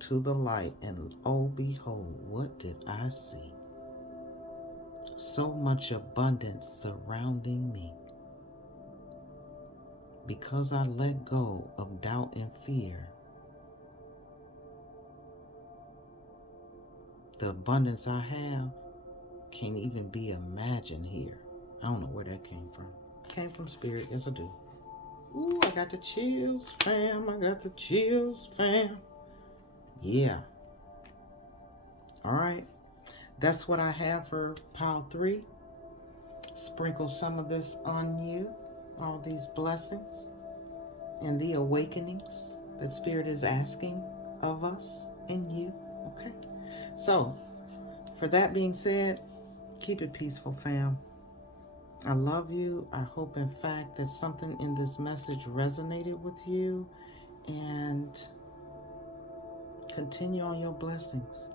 to the light, and oh, behold, what did I see? So much abundance surrounding me. Because I let go of doubt and fear, the abundance I have can't even be imagined here. I don't know where that came from. Came from Spirit, yes I do. Ooh, I got the chills, fam. I got the chills, fam. Yeah. All right. That's what I have for pile 3. Sprinkle some of this on you. All these blessings and the awakenings that Spirit is asking of us and you. Okay. So, for that being said, keep it peaceful, fam. I love you. I hope, in fact, that something in this message resonated with you, and continue on your blessings.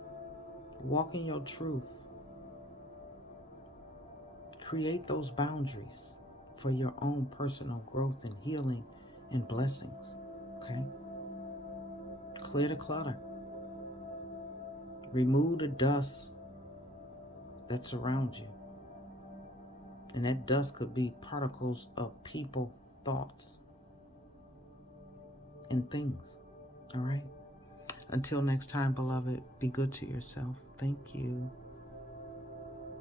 Walk in your truth. Create those boundaries for your own personal growth and healing and blessings. Okay? Clear the clutter. Remove the dust that surrounds you. And that dust could be particles of people, thoughts, and things. All right? Until next time, beloved, be good to yourself. Thank you.